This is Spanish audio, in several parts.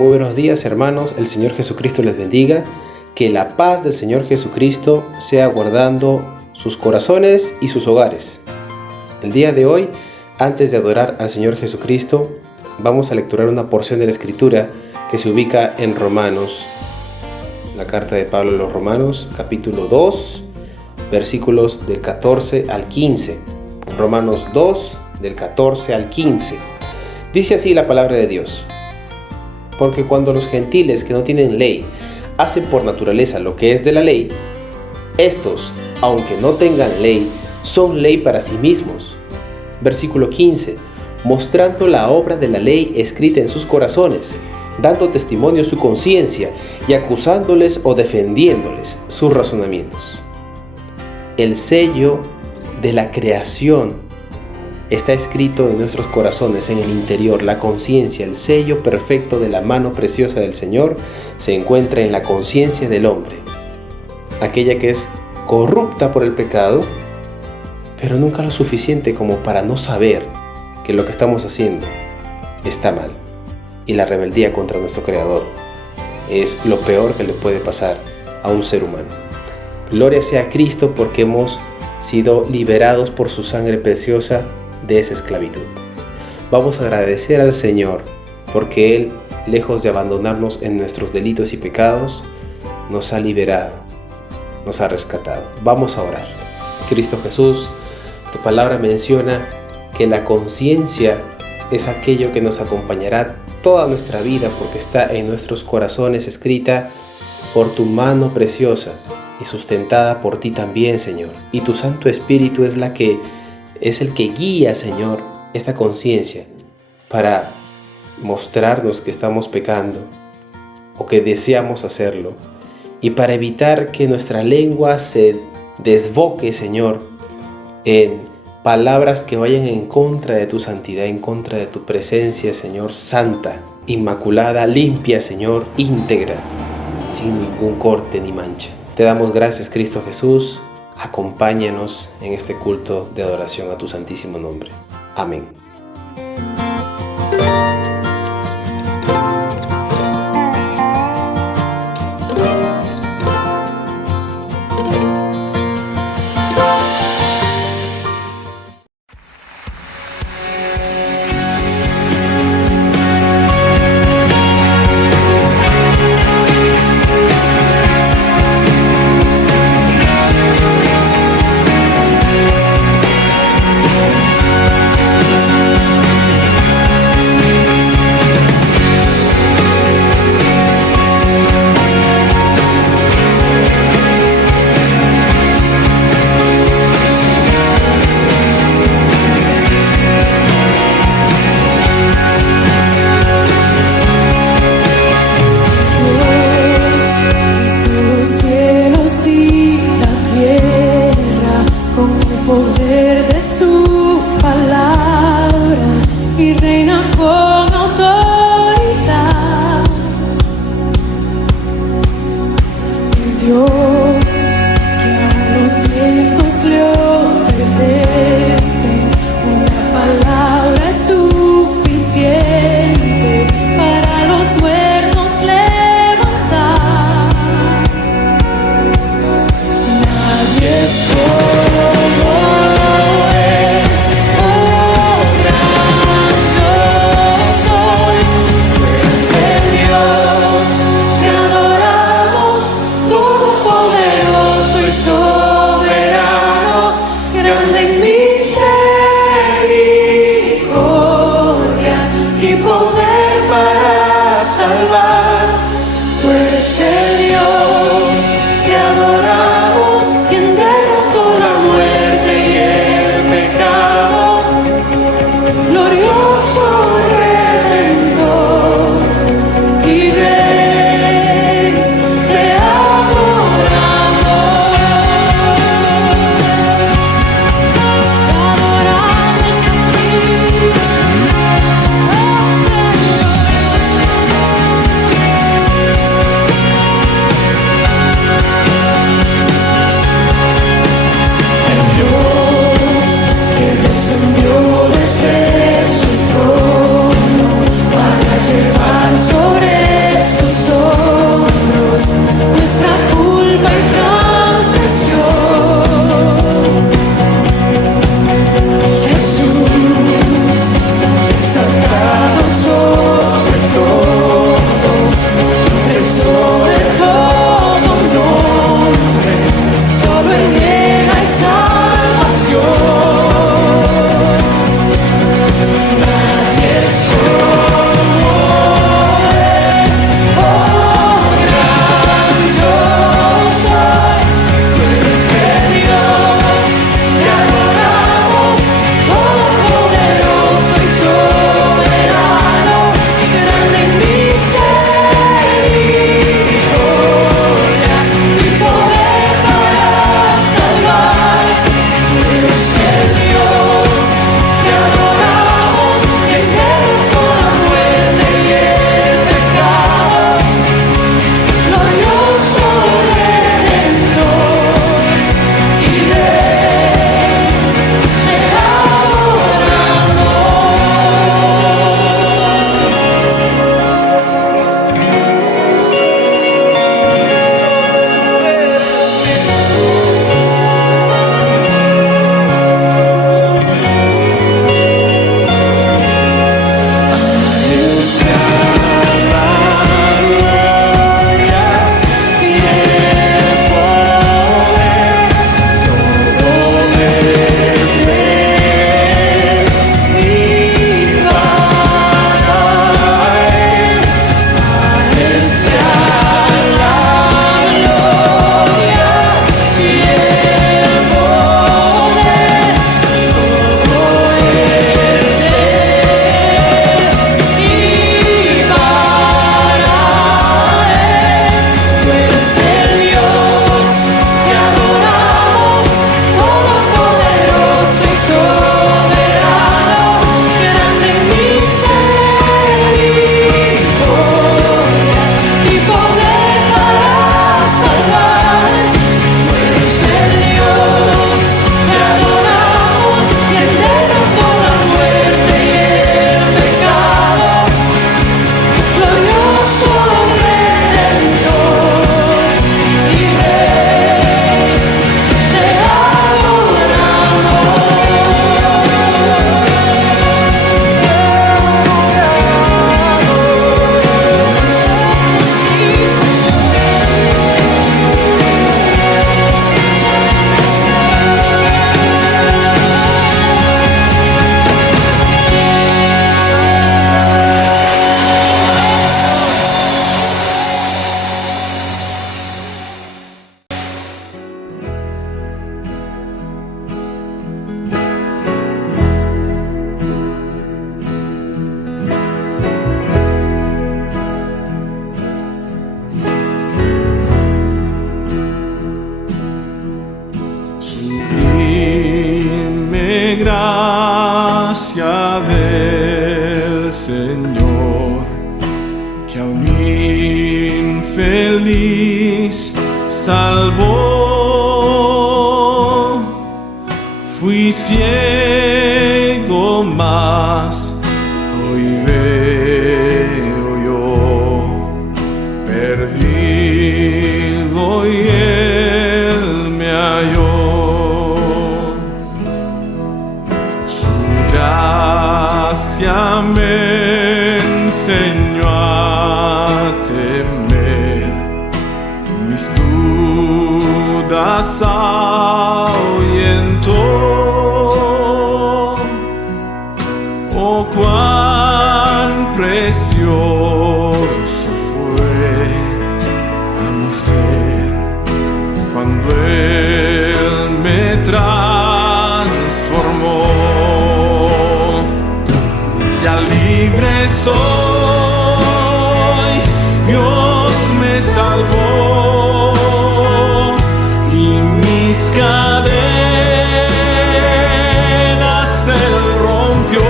Muy buenos días, hermanos. El Señor Jesucristo les bendiga. Que la paz del Señor Jesucristo sea guardando sus corazones y sus hogares. El día de hoy, antes de adorar al Señor Jesucristo, vamos a lecturar una porción de la Escritura que se ubica en Romanos, la carta de Pablo a los Romanos, capítulo 2, versículos del 14 al 15. Romanos 2, del 14 al 15. Dice así la palabra de Dios: porque cuando los gentiles que no tienen ley hacen por naturaleza lo que es de la ley, estos, aunque no tengan ley, son ley para sí mismos. Versículo 15. Mostrando la obra de la ley escrita en sus corazones, dando testimonio su conciencia y acusándoles o defendiéndoles sus razonamientos. El sello de la creación está escrito en nuestros corazones, en el interior. La conciencia, el sello perfecto de la mano preciosa del Señor, se encuentra en la conciencia del hombre, aquella que es corrupta por el pecado, pero nunca lo suficiente como para no saber que lo que estamos haciendo está mal. Y la rebeldía contra nuestro Creador es lo peor que le puede pasar a un ser humano. Gloria sea a Cristo, porque hemos sido liberados por su sangre preciosa de esa esclavitud. Vamos a agradecer al Señor porque Él, lejos de abandonarnos en nuestros delitos y pecados, nos ha liberado, nos ha rescatado. Vamos a orar. Cristo Jesús, tu palabra menciona que la conciencia es aquello que nos acompañará toda nuestra vida, porque está en nuestros corazones, escrita por tu mano preciosa y sustentada por ti también, Señor. Y tu Santo Espíritu es el que guía, Señor, esta conciencia para mostrarnos que estamos pecando o que deseamos hacerlo, y para evitar que nuestra lengua se desboque, Señor, en palabras que vayan en contra de tu santidad, en contra de tu presencia, Señor, santa, inmaculada, limpia, Señor, íntegra, sin ningún corte ni mancha. Te damos gracias, Cristo Jesús. Acompáñanos en este culto de adoración a tu santísimo nombre. Amén. Señor, que a un infeliz salvó. Fui ciego, mas hoy veo yo, perdido y Él me halló. Su gracia me enseñó a temer, mis dudas ahuyentó. Oh, cuán precioso fue a mi ser cuando Él me transformó. Ya libre soy, Dios me salvó y mis cadenas Él rompió.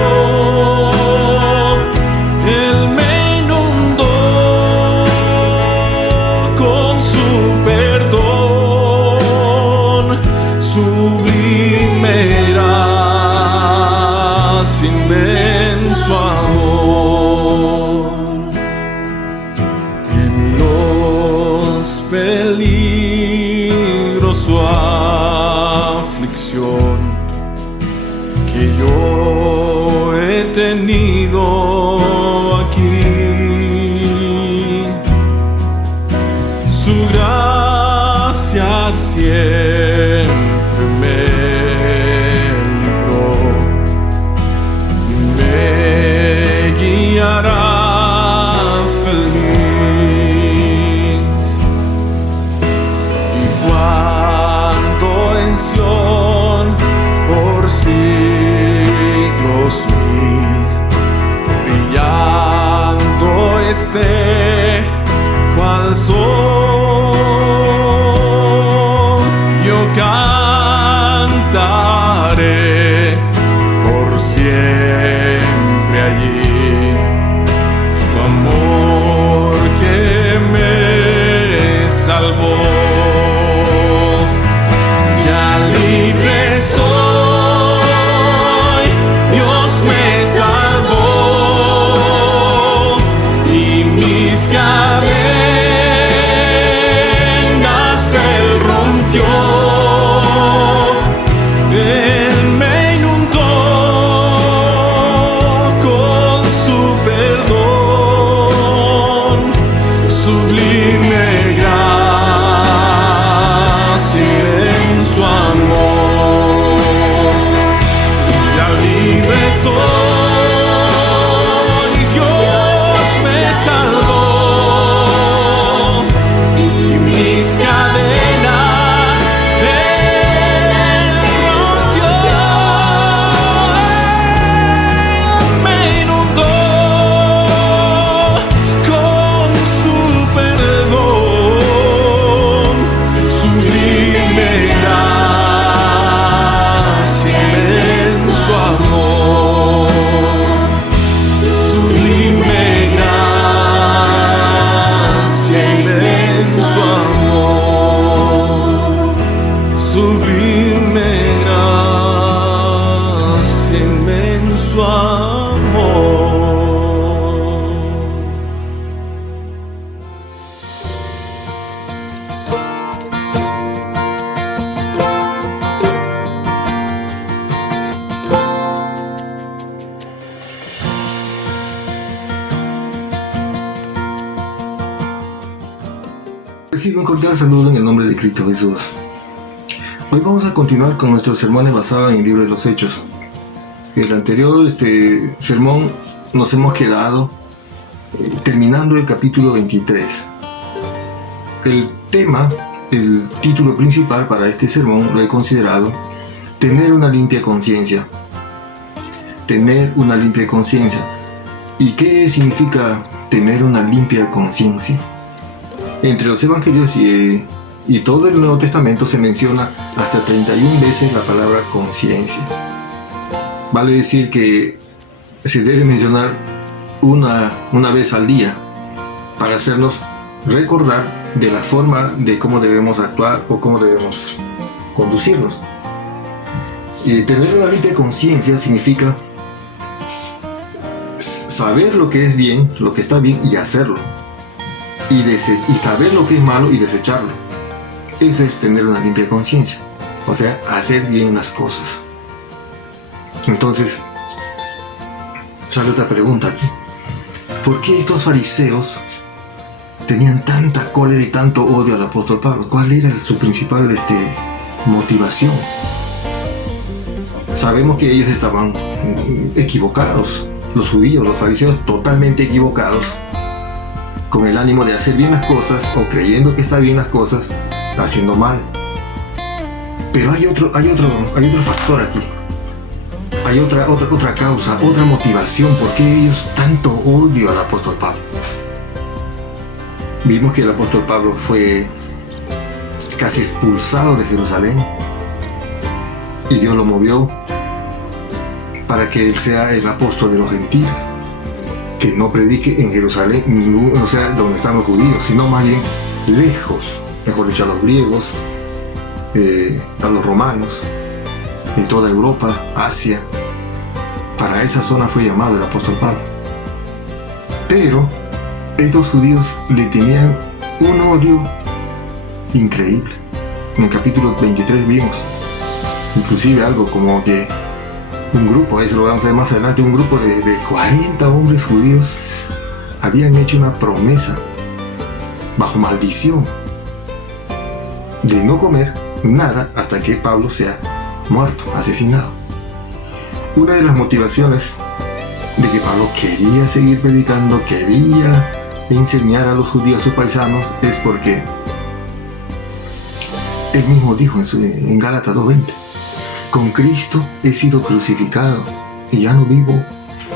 Él me inundó con su perdón, sublime gracia, inmenso amor. En los peligros su aflicción que yo he tenido aquí, su gracia siempre me libró y me guiará feliz. Y cuando en Sión por siglos mil brillando esté cual sol, yo cantaré por siempre allí su amor que me salvó. Ya libre soy, Dios me salvó y mis cadenas Él rompió. Él me inundó con su perdón, sublime gracia en su amor. Ya libre soy, Dios me salvó y mis cadenas Él rompió. Me inundó con su perdón, sublime gracia en su amor, sublime gracia en su amor, sublime gracia en su amor. Recibo un cordial saludo en el nombre de Cristo Jesús. Hoy vamos a continuar con nuestros sermones basados en el libro de los Hechos. El anterior sermón nos hemos quedado terminando el capítulo 23. El título principal para este sermón lo he considerado tener una limpia conciencia. Tener una limpia conciencia. ¿Y qué significa tener una limpia conciencia? Entre los evangelios y todo el Nuevo Testamento se menciona hasta 31 veces la palabra conciencia. Vale decir que se debe mencionar una vez al día para hacernos recordar de la forma de cómo debemos actuar o cómo debemos conducirnos. Y tener una limpia conciencia significa saber lo que es bien, lo que está bien y hacerlo. Y saber lo que es malo y desecharlo. Eso es tener una limpia conciencia. O sea, hacer bien las cosas. Entonces, sale otra pregunta aquí. ¿Por qué estos fariseos tenían tanta cólera y tanto odio al apóstol Pablo? ¿Cuál era su principal motivación? Sabemos que ellos estaban equivocados. Los judíos, los fariseos, totalmente equivocados, con el ánimo de hacer bien las cosas o creyendo que está bien las cosas, haciendo mal. Pero hay otro factor aquí. Hay otra causa, otra motivación. ¿Por qué ellos tanto odio al apóstol Pablo? Vimos que el apóstol Pablo fue casi expulsado de Jerusalén y Dios lo movió para que él sea el apóstol de los gentiles, que no predique en Jerusalén, o sea, donde están los judíos, sino más bien lejos, mejor dicho, a los griegos, a los romanos, en toda Europa, Asia. Para esa zona fue llamado el apóstol Pablo. Pero estos judíos le tenían un odio increíble. En el capítulo 23 vimos inclusive algo como que un grupo, eso lo vamos a ver más adelante, un grupo de 40 hombres judíos habían hecho una promesa bajo maldición de no comer nada hasta que Pablo sea muerto, asesinado. Una de las motivaciones de que Pablo quería seguir predicando, quería enseñar a los judíos, a sus paisanos, es porque él mismo dijo en Gálatas 2:20: con Cristo he sido crucificado y ya no vivo,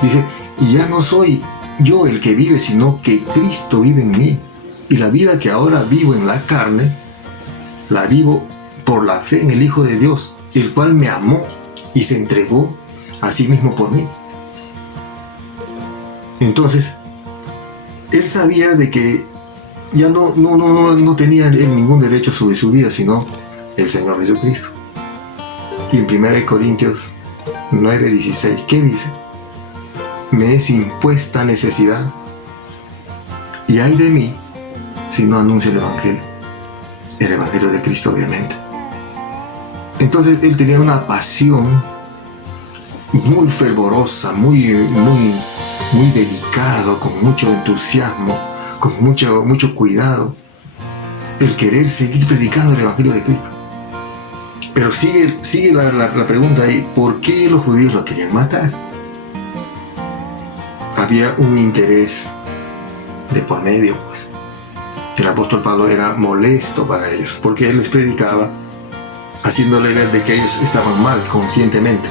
dice, y ya no soy yo el que vive, sino que Cristo vive en mí, y la vida que ahora vivo en la carne la vivo por la fe en el Hijo de Dios, el cual me amó y se entregó a sí mismo por mí. Entonces él sabía de que ya no tenía él ningún derecho sobre su vida, sino el Señor Jesucristo. Y en 1 Corintios 9:16, ¿qué dice? Me es impuesta necesidad, y ay de mí si no anuncio el Evangelio de Cristo, obviamente. Entonces él tenía una pasión muy fervorosa, muy dedicado, con mucho entusiasmo, con mucho cuidado, el querer seguir predicando el Evangelio de Cristo. Pero sigue la pregunta ahí: ¿por qué los judíos lo querían matar? Había un interés de por medio, pues. El apóstol Pablo era molesto para ellos, porque él les predicaba haciéndole ver de que ellos estaban mal conscientemente,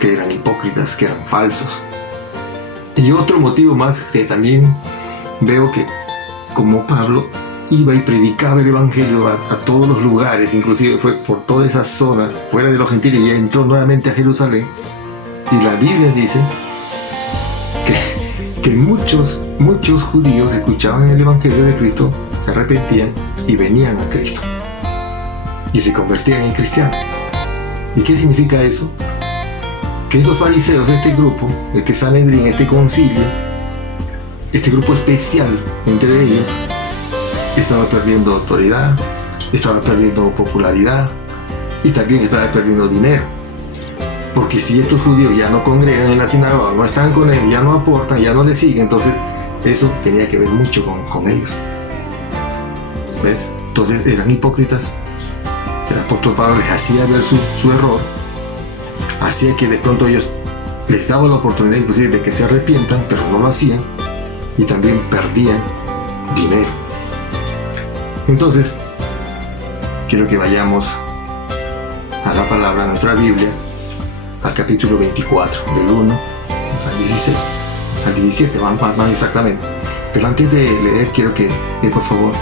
que eran hipócritas, que eran falsos. Y otro motivo más que también veo, que como Pablo iba y predicaba el Evangelio a todos los lugares, inclusive fue por toda esa zona, fuera de los gentiles, y entró nuevamente a Jerusalén. Y la Biblia dice que muchos judíos escuchaban el Evangelio de Cristo, se arrepentían y venían a Cristo. Y se convertían en cristianos. ¿Y qué significa eso? Que estos fariseos de este grupo, este Sanedrín, este concilio, este grupo especial entre ellos, estaba perdiendo autoridad, estaba perdiendo popularidad y también estaba perdiendo dinero. Porque si estos judíos ya no congregan en la sinagoga, no están con él, ya no aportan, ya no le siguen, entonces eso tenía que ver mucho con ellos. ¿Ves? Entonces eran hipócritas. El apóstol Pablo les hacía ver su error, hacía que de pronto ellos les daban la oportunidad inclusive de que se arrepientan, pero no lo hacían, y también perdían dinero. Entonces, quiero que vayamos a la palabra, a nuestra Biblia, al capítulo 24, del 1 al 17, van exactamente. Pero antes de leer, quiero que por favor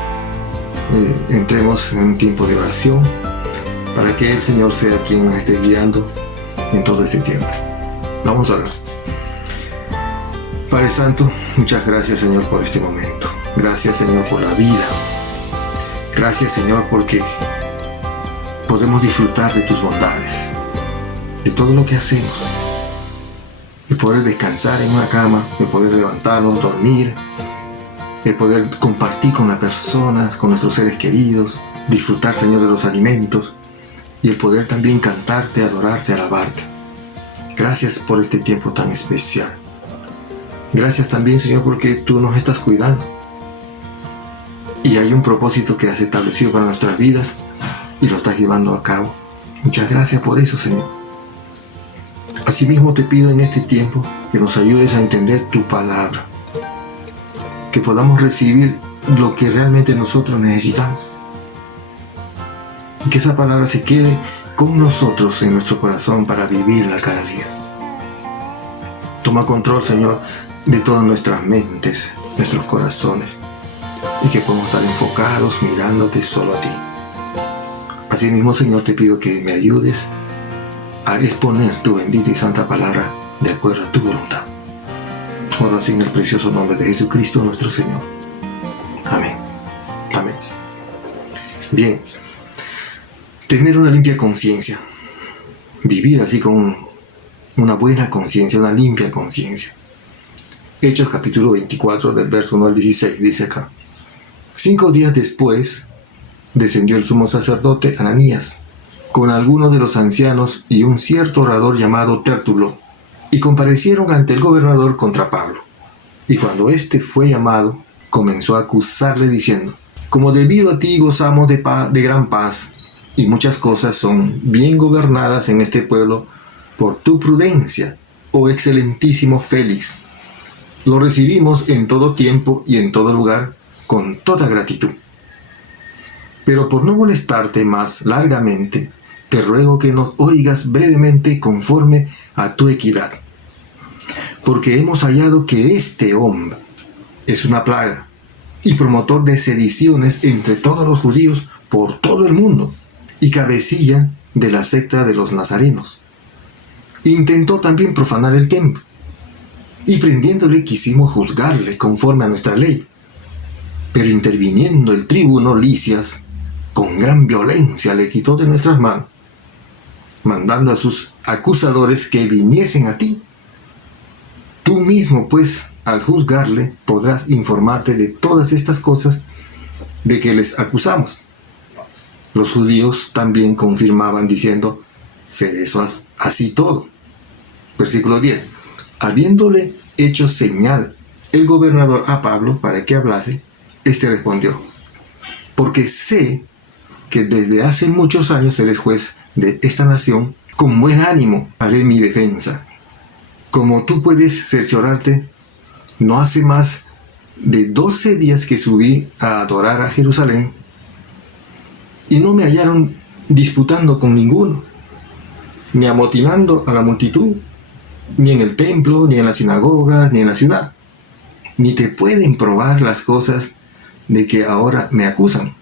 entremos en un tiempo de oración, para que el Señor sea quien nos esté guiando en todo este tiempo. Vamos a orar. Padre Santo, muchas gracias, Señor, por este momento. Gracias, Señor, por la vida. Gracias, Señor, porque podemos disfrutar de tus bondades, de todo lo que hacemos, de poder descansar en una cama, de poder levantarnos, dormir, de poder compartir con las personas, con nuestros seres queridos, disfrutar, Señor, de los alimentos y el poder también cantarte, adorarte, alabarte. Gracias por este tiempo tan especial. Gracias también, Señor, porque tú nos estás cuidando y hay un propósito que has establecido para nuestras vidas y lo estás llevando a cabo. Muchas gracias por eso, Señor. Asimismo te pido en este tiempo que nos ayudes a entender tu palabra, que podamos recibir lo que realmente nosotros necesitamos y que esa palabra se quede con nosotros en nuestro corazón para vivirla cada día. Toma control, Señor, de todas nuestras mentes, nuestros corazones, y que podamos estar enfocados mirándote solo a ti. Asimismo, Señor, te pido que me ayudes a exponer tu bendita y santa palabra de acuerdo a tu voluntad. Oro así en el precioso nombre de Jesucristo nuestro Señor. Amén. Amén. Bien, tener una limpia conciencia, vivir así con una buena conciencia, una limpia conciencia. Hechos capítulo 24 del verso 1 al 16 dice acá: 5 días después descendió el sumo sacerdote Ananías con algunos de los ancianos y un cierto orador llamado Tértulo, y comparecieron ante el gobernador contra Pablo. Y cuando éste fue llamado, comenzó a acusarle diciendo: como debido a ti gozamos de gran paz, y muchas cosas son bien gobernadas en este pueblo por tu prudencia, oh excelentísimo Félix. Lo recibimos en todo tiempo y en todo lugar con toda gratitud. Pero por no molestarte más largamente, te ruego que nos oigas brevemente conforme a tu equidad. Porque hemos hallado que este hombre es una plaga y promotor de sediciones entre todos los judíos por todo el mundo, y cabecilla de la secta de los nazarenos. Intentó también profanar el templo, y prendiéndole quisimos juzgarle conforme a nuestra ley. Pero interviniendo el tribuno Lisias, con gran violencia le quitó de nuestras manos, mandando a sus acusadores que viniesen a ti. Tú mismo, pues, al juzgarle, podrás informarte de todas estas cosas de que les acusamos. Los judíos también confirmaban diciendo: será eso así todo. Versículo 10. Habiéndole hecho señal el gobernador a Pablo para que hablase, éste respondió: porque sé que desde hace muchos años eres juez de esta nación, con buen ánimo haré mi defensa. Como tú puedes cerciorarte, no hace más de 12 días que subí a adorar a Jerusalén, y no me hallaron disputando con ninguno, ni amotinando a la multitud, ni en el templo, ni en las sinagogas, ni en la ciudad. Ni te pueden probar las cosas de que ahora me acusan.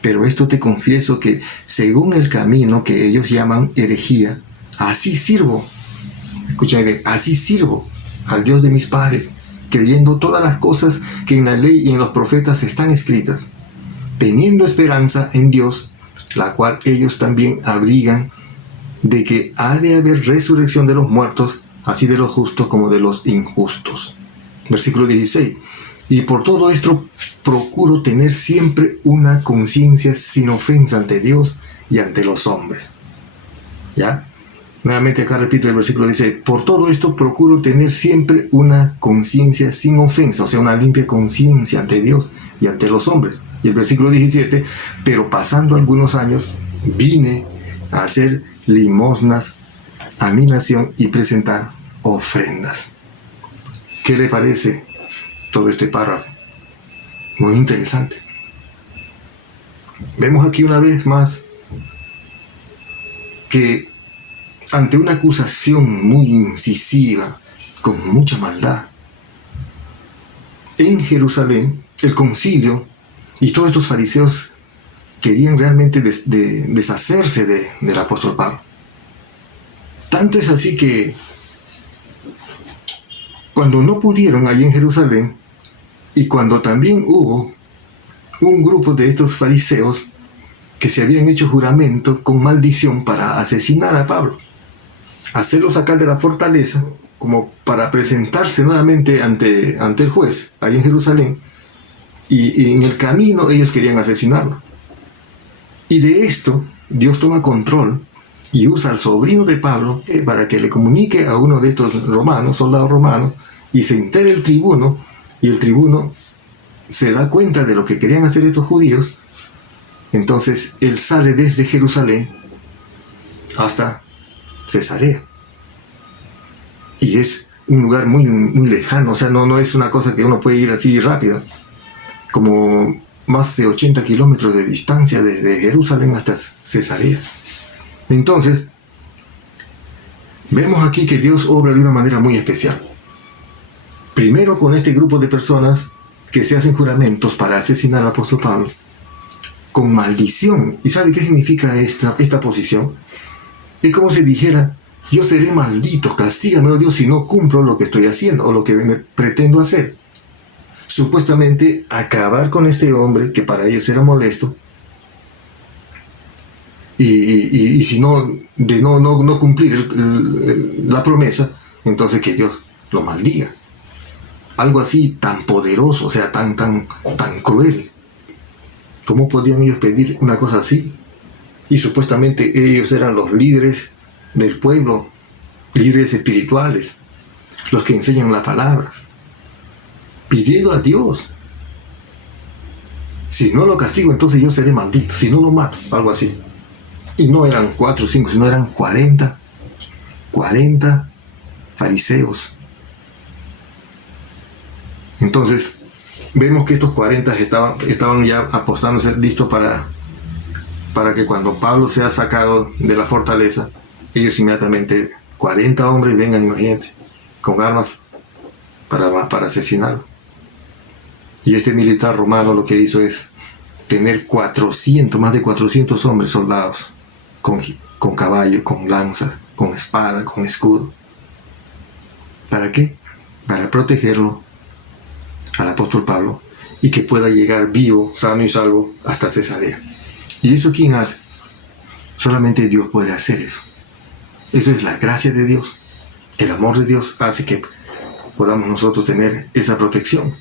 Pero esto te confieso que, según el camino que ellos llaman herejía, así sirvo. Escúchame bien, así sirvo al Dios de mis padres, creyendo todas las cosas que en la ley y en los profetas están escritas, teniendo esperanza en Dios, la cual ellos también abrigan, de que ha de haber resurrección de los muertos, así de los justos como de los injustos. Versículo 16. Y por todo esto procuro tener siempre una conciencia sin ofensa ante Dios y ante los hombres. ¿Ya? Nuevamente acá repito el versículo, dice: por todo esto procuro tener siempre una conciencia sin ofensa, o sea, una limpia conciencia ante Dios y ante los hombres. Y el versículo 17: pero pasando algunos años, vine a hacer limosnas a mi nación y presentar ofrendas. ¿Qué le parece todo este párrafo? Muy interesante. Vemos aquí una vez más que ante una acusación muy incisiva, con mucha maldad, en Jerusalén, el concilio y todos estos fariseos querían realmente deshacerse del apóstol Pablo. Tanto es así que cuando no pudieron allí en Jerusalén, y cuando también hubo un grupo de estos fariseos que se habían hecho juramento con maldición para asesinar a Pablo, hacerlo sacar de la fortaleza, como para presentarse nuevamente ante el juez, allí en Jerusalén, y en el camino ellos querían asesinarlo. Y de esto Dios toma control y usa al sobrino de Pablo para que le comunique a uno de estos romanos, soldados romanos, y se entere el tribuno, y el tribuno se da cuenta de lo que querían hacer estos judíos. Entonces él sale desde Jerusalén hasta Cesarea. Y es un lugar muy, muy lejano, o sea, no es una cosa que uno puede ir así rápido, como más de 80 kilómetros de distancia desde Jerusalén hasta Cesarea. Entonces, vemos aquí que Dios obra de una manera muy especial. Primero con este grupo de personas que se hacen juramentos para asesinar al apóstol Pablo, con maldición. ¿Y sabe qué significa esta posición? Es como si dijera: yo seré maldito, castígame, oh Dios, si no cumplo lo que estoy haciendo o lo que me pretendo hacer. Supuestamente acabar con este hombre que para ellos era molesto, y si no, de no cumplir la promesa, entonces que Dios lo maldiga. Algo así tan poderoso, o sea, tan cruel. ¿Cómo podían ellos pedir una cosa así? Y supuestamente ellos eran los líderes del pueblo, líderes espirituales, los que enseñan la palabra, pidiendo a Dios: si no lo castigo, entonces yo seré maldito, si no lo mato, algo así. Y no eran 4 o 5, sino eran 40 fariseos. Entonces vemos que estos 40 estaban ya apostándose, listos para que cuando Pablo sea sacado de la fortaleza, ellos inmediatamente, 40 hombres, vengan, imagínate, con armas para asesinarlo. Y este militar romano lo que hizo es tener más de 400 hombres, soldados, con caballo, con lanzas, con espada, con escudo. ¿Para qué? Para protegerlo al apóstol Pablo y que pueda llegar vivo, sano y salvo hasta Cesarea. ¿Y eso quién hace? Solamente Dios puede hacer eso. Eso es la gracia de Dios. El amor de Dios hace que podamos nosotros tener esa protección.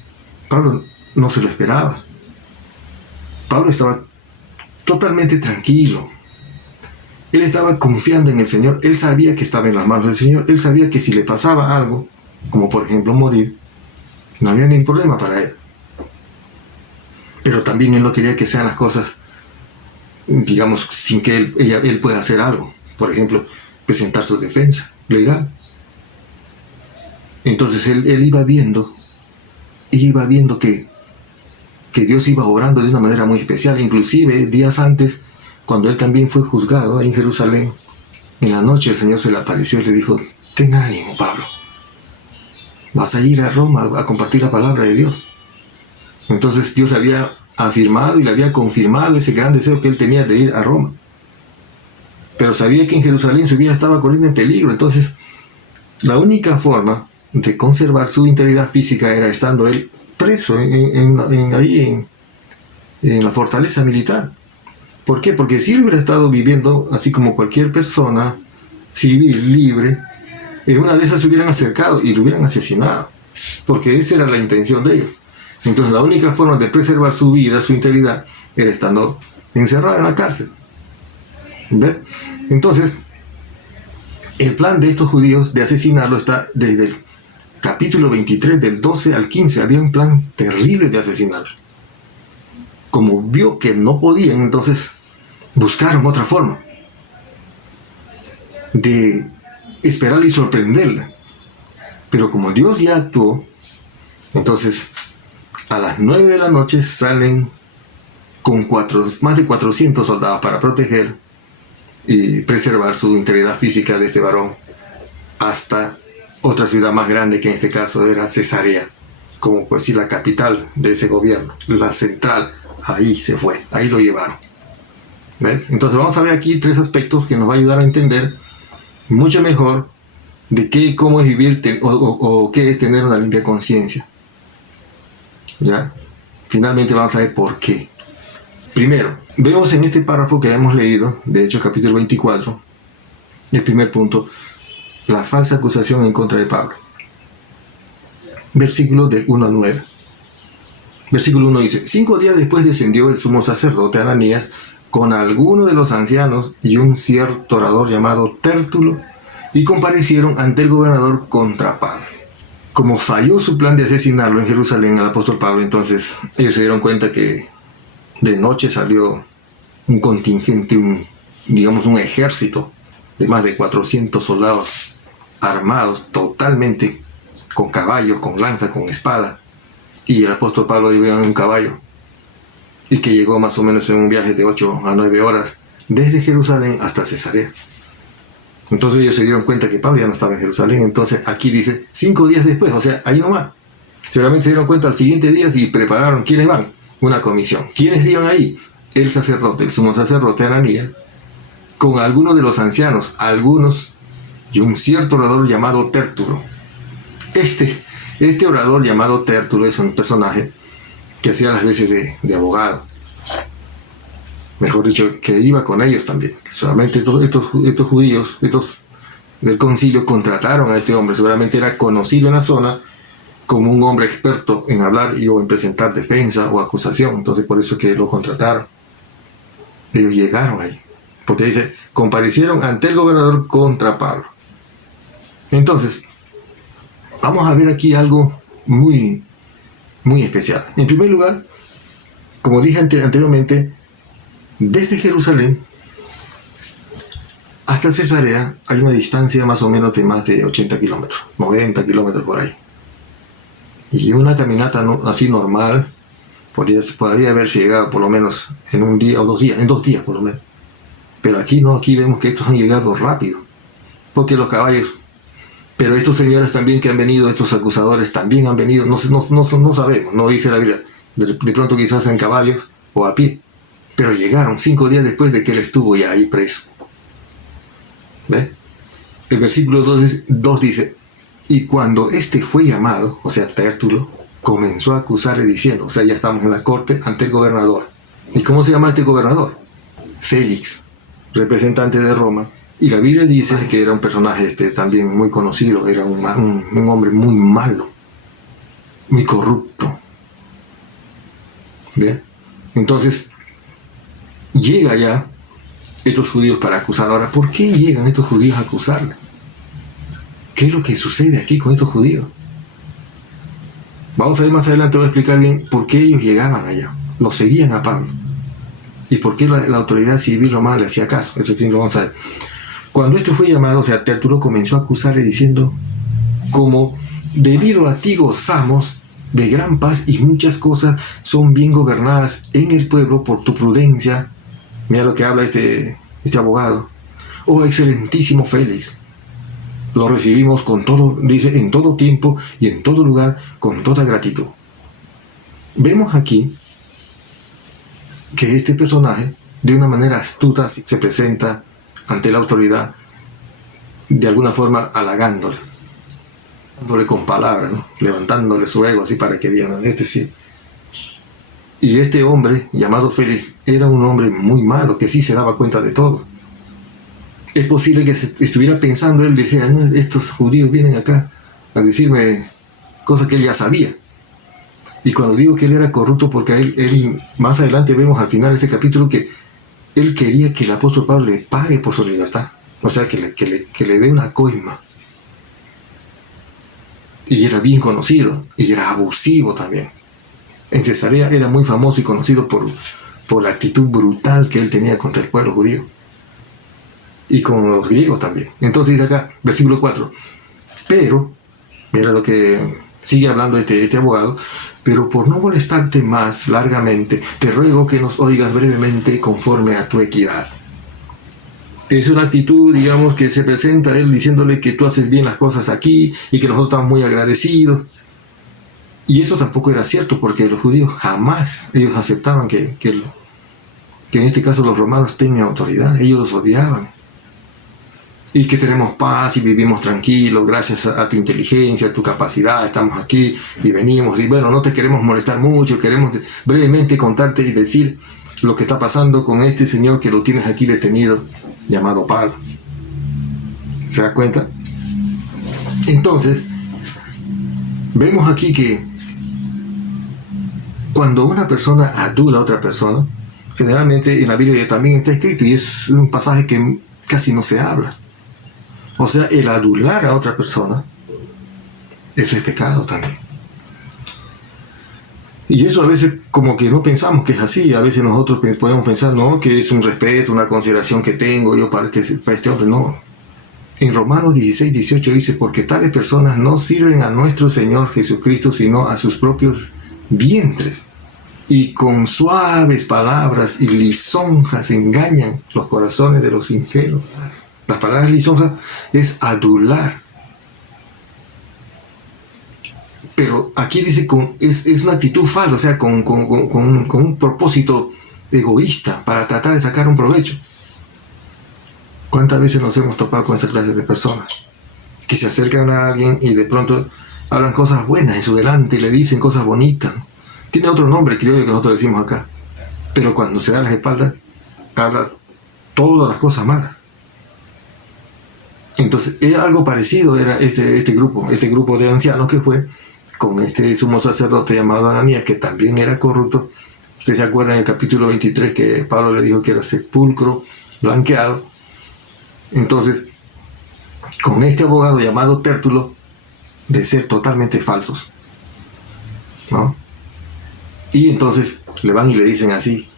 Pablo no se lo esperaba. Pablo estaba totalmente tranquilo. Él estaba confiando en el Señor. Él sabía que estaba en las manos del Señor. Él sabía que si le pasaba algo, como por ejemplo morir, no había ningún problema para él. Pero también él no quería que sean las cosas, digamos, sin que él pueda hacer algo. Por ejemplo, presentar su defensa legal. Entonces él iba viendo que Dios iba obrando de una manera muy especial. Inclusive días antes, cuando él también fue juzgado ahí en Jerusalén, en la noche el Señor se le apareció y le dijo: ten ánimo, Pablo, vas a ir a Roma a compartir la palabra de Dios. Entonces Dios le había afirmado y le había confirmado ese gran deseo que él tenía de ir a Roma. Pero sabía que en Jerusalén su vida estaba corriendo en peligro. Entonces la única forma de conservar su integridad física era estando él preso ahí en la fortaleza militar. ¿Por qué? Porque si él hubiera estado viviendo así como cualquier persona civil, libre, en una de esas se hubieran acercado y lo hubieran asesinado, porque esa era la intención de ellos. Entonces la única forma de preservar su vida, su integridad, era estando encerrado en la cárcel. ¿Ves? Entonces el plan de estos judíos de asesinarlo está desde el capítulo 23, del 12 al 15. Había un plan terrible de asesinarlo. Como vio que no podían, entonces buscaron otra forma de esperarle y sorprenderle. Pero como Dios ya actuó, entonces a las 9 de la noche salen con más de 400 soldados para proteger y preservar su integridad física de este varón hasta otra ciudad más grande, que en este caso era Cesarea, como por decir la capital de ese gobierno, la central. Ahí se fue, ahí lo llevaron. ¿Ves? Entonces vamos a ver aquí 3 aspectos que nos va a ayudar a entender mucho mejor de qué, cómo es vivir o qué es tener una limpia conciencia. ¿Ya? Finalmente vamos a ver por qué. Primero, vemos en este párrafo que hemos leído, de Hechos capítulo 24, el primer punto, la falsa acusación en contra de Pablo. Versículos del 1 al 9. Versículo 1 dice: 5 días después descendió el sumo sacerdote Ananías con algunos de los ancianos y un cierto orador llamado Tértulo, y comparecieron ante el gobernador contra Pablo. Como falló su plan de asesinarlo en Jerusalén al apóstol Pablo, entonces ellos se dieron cuenta que de noche salió un contingente, un ejército de más de 400 soldados armados totalmente, con caballos, con lanza, con espada, y el apóstol Pablo iba en un caballo, y que llegó más o menos en un viaje de 8 a 9 horas desde Jerusalén hasta Cesarea. Entonces ellos se dieron cuenta que Pablo ya no estaba en Jerusalén. Entonces aquí dice 5 días después, o sea, ahí nomás. Seguramente se dieron cuenta al siguiente día y prepararon. ¿Quiénes van? Una comisión. ¿Quiénes iban ahí? El sacerdote, el sumo sacerdote Ananías, con algunos de los ancianos, algunos, y un cierto orador llamado Tértulo. Este orador llamado Tértulo es un personaje que hacía las veces de abogado. Mejor dicho, que iba con ellos también. Solamente estos judíos, estos del concilio, contrataron a este hombre. Seguramente era conocido en la zona como un hombre experto en hablar o en presentar defensa o acusación. Entonces por eso que lo contrataron. Ellos llegaron ahí. Porque dice, comparecieron ante el gobernador contra Pablo. Entonces, vamos a ver aquí algo muy, muy especial. En primer lugar, como dije anteriormente, desde Jerusalén hasta Cesarea hay una distancia más o menos de más de 80 kilómetros, 90 kilómetros por ahí. Y una caminata así normal podría haberse llegado por lo menos en un día o 2 días, en 2 días por lo menos. Pero aquí no, aquí vemos que estos han llegado rápido, porque los caballos, pero estos señores también que han venido, estos acusadores también han venido, no sabemos, no dice la Biblia, de pronto quizás en caballos o a pie. Pero llegaron 5 días después de que él estuvo ya ahí preso. ¿Ve? El versículo 2 dice: y cuando este fue llamado, o sea, Tértulo, comenzó a acusarle diciendo, o sea, ya estamos en la corte ante el gobernador. ¿Y cómo se llama este gobernador? Félix, representante de Roma. Y la Biblia dice que era un personaje también muy conocido, era un hombre muy malo, muy corrupto. ¿Ve? Entonces, llega ya estos judíos para acusarlo. Ahora, ¿por qué llegan estos judíos a acusarle? ¿Qué es lo que sucede aquí con estos judíos? Vamos a ver más adelante, voy a explicar bien por qué ellos llegaban allá. Lo seguían a Pablo. Y por qué la autoridad civil romana le hacía caso. Eso lo vamos a ver. Cuando esto fue llamado, o sea, Tértulo comenzó a acusarle diciendo, como debido a ti gozamos de gran paz y muchas cosas son bien gobernadas en el pueblo por tu prudencia. Mira lo que habla este abogado. Oh excelentísimo Félix, lo recibimos con todo, dice, en todo tiempo y en todo lugar con toda gratitud. Vemos aquí que este personaje de una manera astuta se presenta ante la autoridad, de alguna forma halagándole, dándole con palabras, ¿no? Levantándole su ego así para que digan, sí. Y este hombre llamado Félix era un hombre muy malo, que sí se daba cuenta de todo. Es posible que estuviera pensando, él decía, no, estos judíos vienen acá a decirme cosas que él ya sabía. Y cuando digo que él era corrupto, porque él más adelante vemos al final de este capítulo que él quería que el apóstol Pablo le pague por su libertad. O sea, que le dé una coima. Y era bien conocido, y era abusivo también. En Cesarea era muy famoso y conocido por la actitud brutal que él tenía contra el pueblo judío. Y con los griegos también. Entonces dice acá, versículo 4. Pero, mira lo que sigue hablando este abogado. Pero por no molestarte más largamente, te ruego que nos oigas brevemente conforme a tu equidad. Es una actitud, digamos, que se presenta a él diciéndole que tú haces bien las cosas aquí y que nosotros estamos muy agradecidos. Y eso tampoco era cierto, porque los judíos jamás ellos aceptaban que en este caso los romanos tengan autoridad. Ellos los odiaban. y que tenemos paz y vivimos tranquilos gracias a tu inteligencia, a tu capacidad, estamos aquí y venimos, y bueno, no te queremos molestar mucho, queremos brevemente contarte y decir lo que está pasando con este señor que lo tienes aquí detenido, llamado Pablo. ¿Se da cuenta? Entonces, vemos aquí que cuando una persona adula a otra persona, generalmente en la Biblia también está escrito, y es un pasaje que casi no se habla. O sea, el adular a otra persona, eso es pecado también. Y eso a veces como que no pensamos que es así. A veces nosotros podemos pensar, no, que es un respeto, una consideración que tengo yo para este hombre. No. En Romanos 16, 18 dice, porque tales personas no sirven a nuestro Señor Jesucristo, sino a sus propios vientres. Y con suaves palabras y lisonjas engañan los corazones de los ingenuos. Las palabras lisonjas es adular. Pero aquí dice es una actitud falsa, o sea, con un propósito egoísta para tratar de sacar un provecho. ¿Cuántas veces nos hemos topado con esa clase de personas? Que se acercan a alguien y de pronto hablan cosas buenas en su delante y le dicen cosas bonitas. Tiene otro nombre criollo que nosotros decimos acá. Pero cuando se da las espaldas, habla todas las cosas malas. Entonces, algo parecido era este grupo de ancianos que fue con este sumo sacerdote llamado Ananías, que también era corrupto. Ustedes se acuerdan en el capítulo 23 que Pablo le dijo que era sepulcro blanqueado. Entonces, con este abogado llamado Tértulo, de ser totalmente falsos, ¿no? Y entonces le van y le dicen así,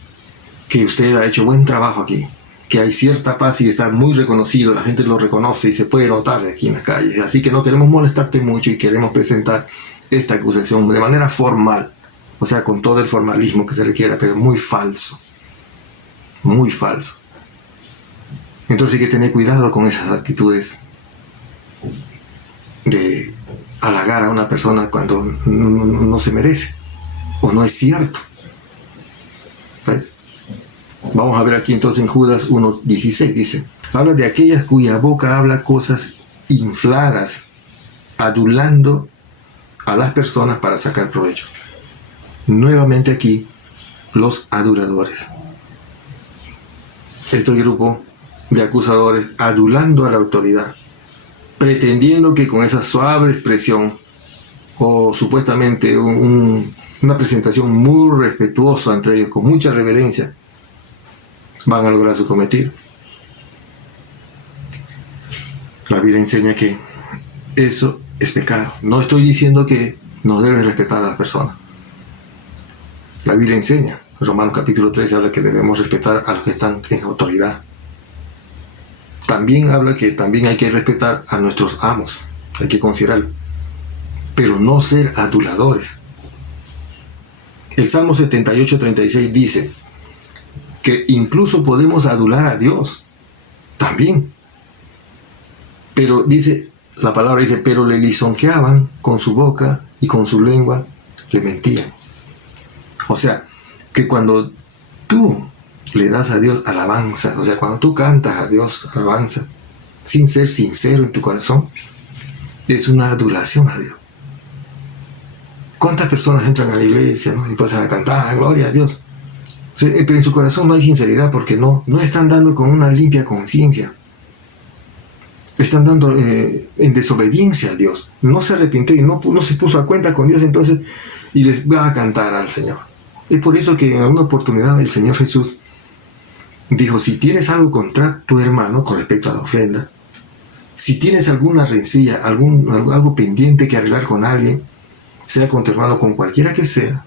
que usted ha hecho buen trabajo aquí, que hay cierta paz y está muy reconocido, la gente lo reconoce y se puede notar de aquí en las calles, así que no queremos molestarte mucho y queremos presentar esta acusación de manera formal, o sea, con todo el formalismo que se le quiera, pero muy falso, muy falso. Entonces hay que tener cuidado con esas actitudes de halagar a una persona cuando no se merece o no es cierto. ¿Ves? Vamos a ver aquí entonces en Judas 1:16 dice, habla de aquellas cuya boca habla cosas infladas, adulando a las personas para sacar provecho. Nuevamente aquí, los aduladores. Este grupo de acusadores adulando a la autoridad, pretendiendo que con esa suave expresión o supuestamente una presentación muy respetuosa entre ellos, con mucha reverencia, van a lograr su cometido. La Biblia enseña que eso es pecado. No estoy diciendo que no debes respetar a las personas. La Biblia enseña, Romanos capítulo 13 habla que debemos respetar a los que están en autoridad. También habla que también hay que respetar a nuestros amos, hay que considerarlo, pero no ser aduladores. El Salmo 78:36 dice que incluso podemos adular a Dios, también. Pero dice, la palabra dice, pero le lisonjeaban con su boca y con su lengua le mentían. O sea, que cuando tú le das a Dios alabanza, o sea, cuando tú cantas a Dios alabanza, sin ser sincero en tu corazón, es una adulación a Dios. ¿Cuántas personas entran a la iglesia, ¿no? Y empiezan a cantar, gloria a Dios? O sea, pero en su corazón no hay sinceridad porque no están dando con una limpia conciencia. Están dando en desobediencia a Dios. No se arrepintió y no se puso a cuenta con Dios entonces y les va a cantar al Señor. Es por eso que en alguna oportunidad el Señor Jesús dijo, si tienes algo contra tu hermano con respecto a la ofrenda, si tienes alguna rencilla, algo pendiente que arreglar con alguien, sea con tu hermano, con cualquiera que sea,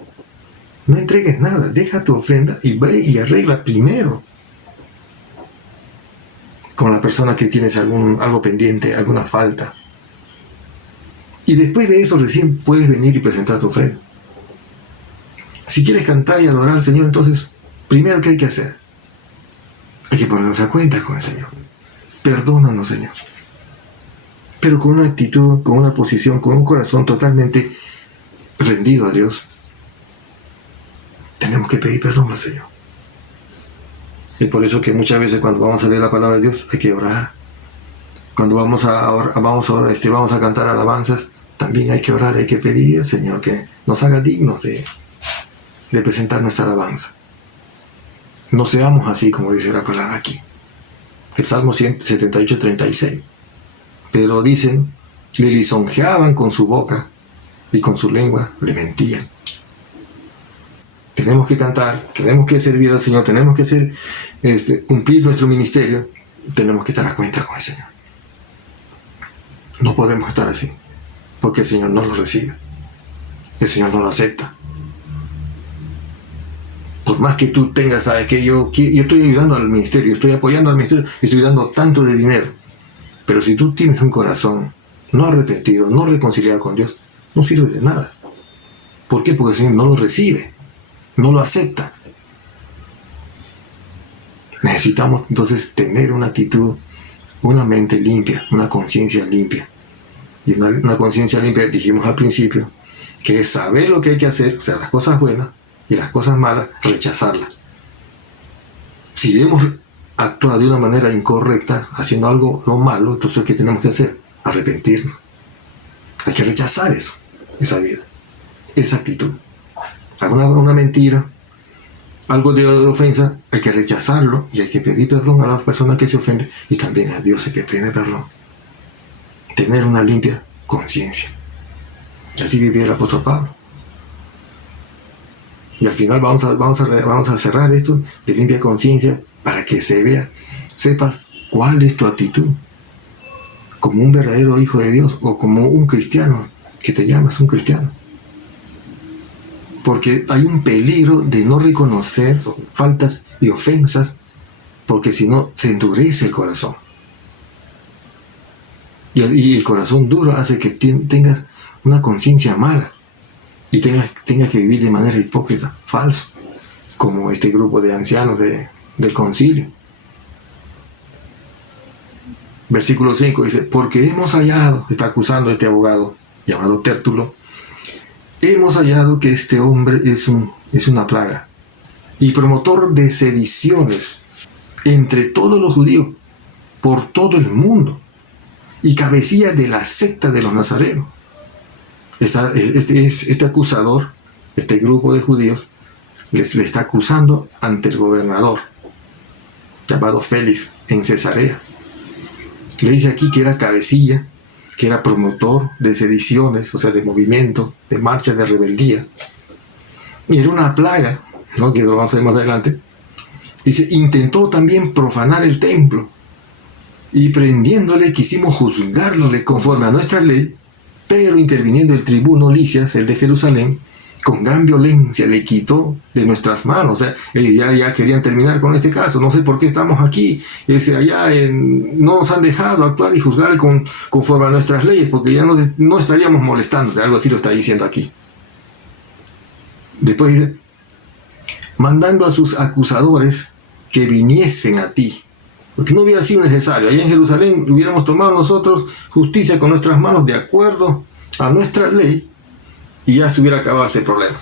no entregues nada, deja tu ofrenda y ve y arregla primero con la persona que tienes algo pendiente, alguna falta. Y después de eso recién puedes venir y presentar tu ofrenda. Si quieres cantar y adorar al Señor, entonces, primero, ¿qué hay que hacer? Hay que ponernos a cuenta con el Señor. Perdónanos, Señor. Pero con una actitud, con una posición, con un corazón totalmente rendido a Dios. Tenemos que pedir perdón al Señor. Es por eso que muchas veces cuando vamos a leer la palabra de Dios hay que orar. Cuando vamos a cantar alabanzas, también hay que orar, hay que pedir al Señor que nos haga dignos de presentar nuestra alabanza. No seamos así como dice la palabra aquí. El Salmo 178, 36. Pero dicen, le lisonjeaban con su boca y con su lengua le mentían. Tenemos que cantar, tenemos que servir al Señor, tenemos que cumplir nuestro ministerio, tenemos que estar a cuenta con el Señor. No podemos estar así, porque el Señor no lo recibe, el Señor no lo acepta. Por más que tú tengas, sabes que yo estoy ayudando al ministerio, estoy apoyando al ministerio, estoy dando tanto de dinero, pero si tú tienes un corazón no arrepentido, no reconciliado con Dios, no sirve de nada. ¿Por qué? Porque el Señor no lo recibe, no lo acepta. Necesitamos entonces tener una actitud, una mente limpia, una conciencia limpia. Y una conciencia limpia, dijimos al principio, que es saber lo que hay que hacer, o sea, las cosas buenas y las cosas malas, rechazarlas. Si hemos actuado de una manera incorrecta, haciendo algo lo malo, entonces ¿qué tenemos que hacer? Arrepentirnos. Hay que rechazar eso, esa vida, esa actitud. Una mentira, algo de ofensa, hay que rechazarlo y hay que pedir perdón a la persona que se ofende y también a Dios hay que pedir perdón. Tener una limpia conciencia. Así vivía el apóstol Pablo. Y al final vamos a cerrar esto de limpia conciencia para que se vea, sepas cuál es tu actitud como un verdadero hijo de Dios o como un cristiano que te llamas un cristiano. Porque hay un peligro de no reconocer faltas y ofensas, porque si no se endurece el corazón. Y el corazón duro hace que tengas una conciencia mala y tengas que vivir de manera hipócrita, falso, como este grupo de ancianos del concilio. Versículo 5 dice, porque hemos hallado, está acusando a este abogado llamado Tértulo, hemos hallado que este hombre es una plaga y promotor de sediciones entre todos los judíos por todo el mundo y cabecilla de la secta de los nazarenos. Este acusador, este grupo de judíos, le está acusando ante el gobernador llamado Félix en Cesarea. Le dice aquí que era cabecilla, que era promotor de sediciones, o sea, de movimientos, de marchas de rebeldía. Y era una plaga, ¿no? Que lo vamos a ver más adelante. Dice, intentó también profanar el templo. Y prendiéndole quisimos juzgarle conforme a nuestra ley, pero interviniendo el tribuno Lisias, el de Jerusalén, con gran violencia le quitó de nuestras manos. O sea, ya querían terminar con este caso. No sé por qué estamos aquí. No nos han dejado actuar y juzgarle conforme a nuestras leyes, porque ya no estaríamos molestando. Algo así lo está diciendo aquí. Después dice, mandando a sus acusadores que viniesen a ti. Porque no hubiera sido necesario. Allá en Jerusalén hubiéramos tomado nosotros justicia con nuestras manos de acuerdo a nuestra ley y ya se hubiera acabado este problema.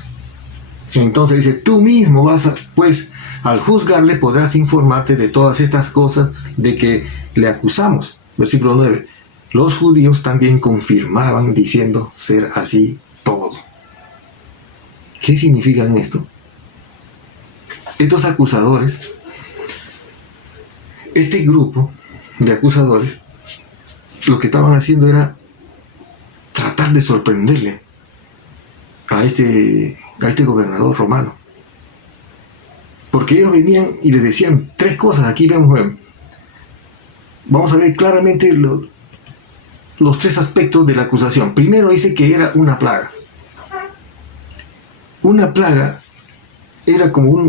Entonces dice, tú mismo pues al juzgarle podrás informarte de todas estas cosas de que le acusamos. Versículo 9. Los judíos también confirmaban diciendo ser así todo. ¿Qué significan esto? Estos acusadores, este grupo de acusadores, lo que estaban haciendo era tratar de sorprenderle a este gobernador romano. Porque ellos venían y les decían tres cosas. Aquí vamos a ver claramente los tres aspectos de la acusación. Primero dice que era una plaga. Una plaga era como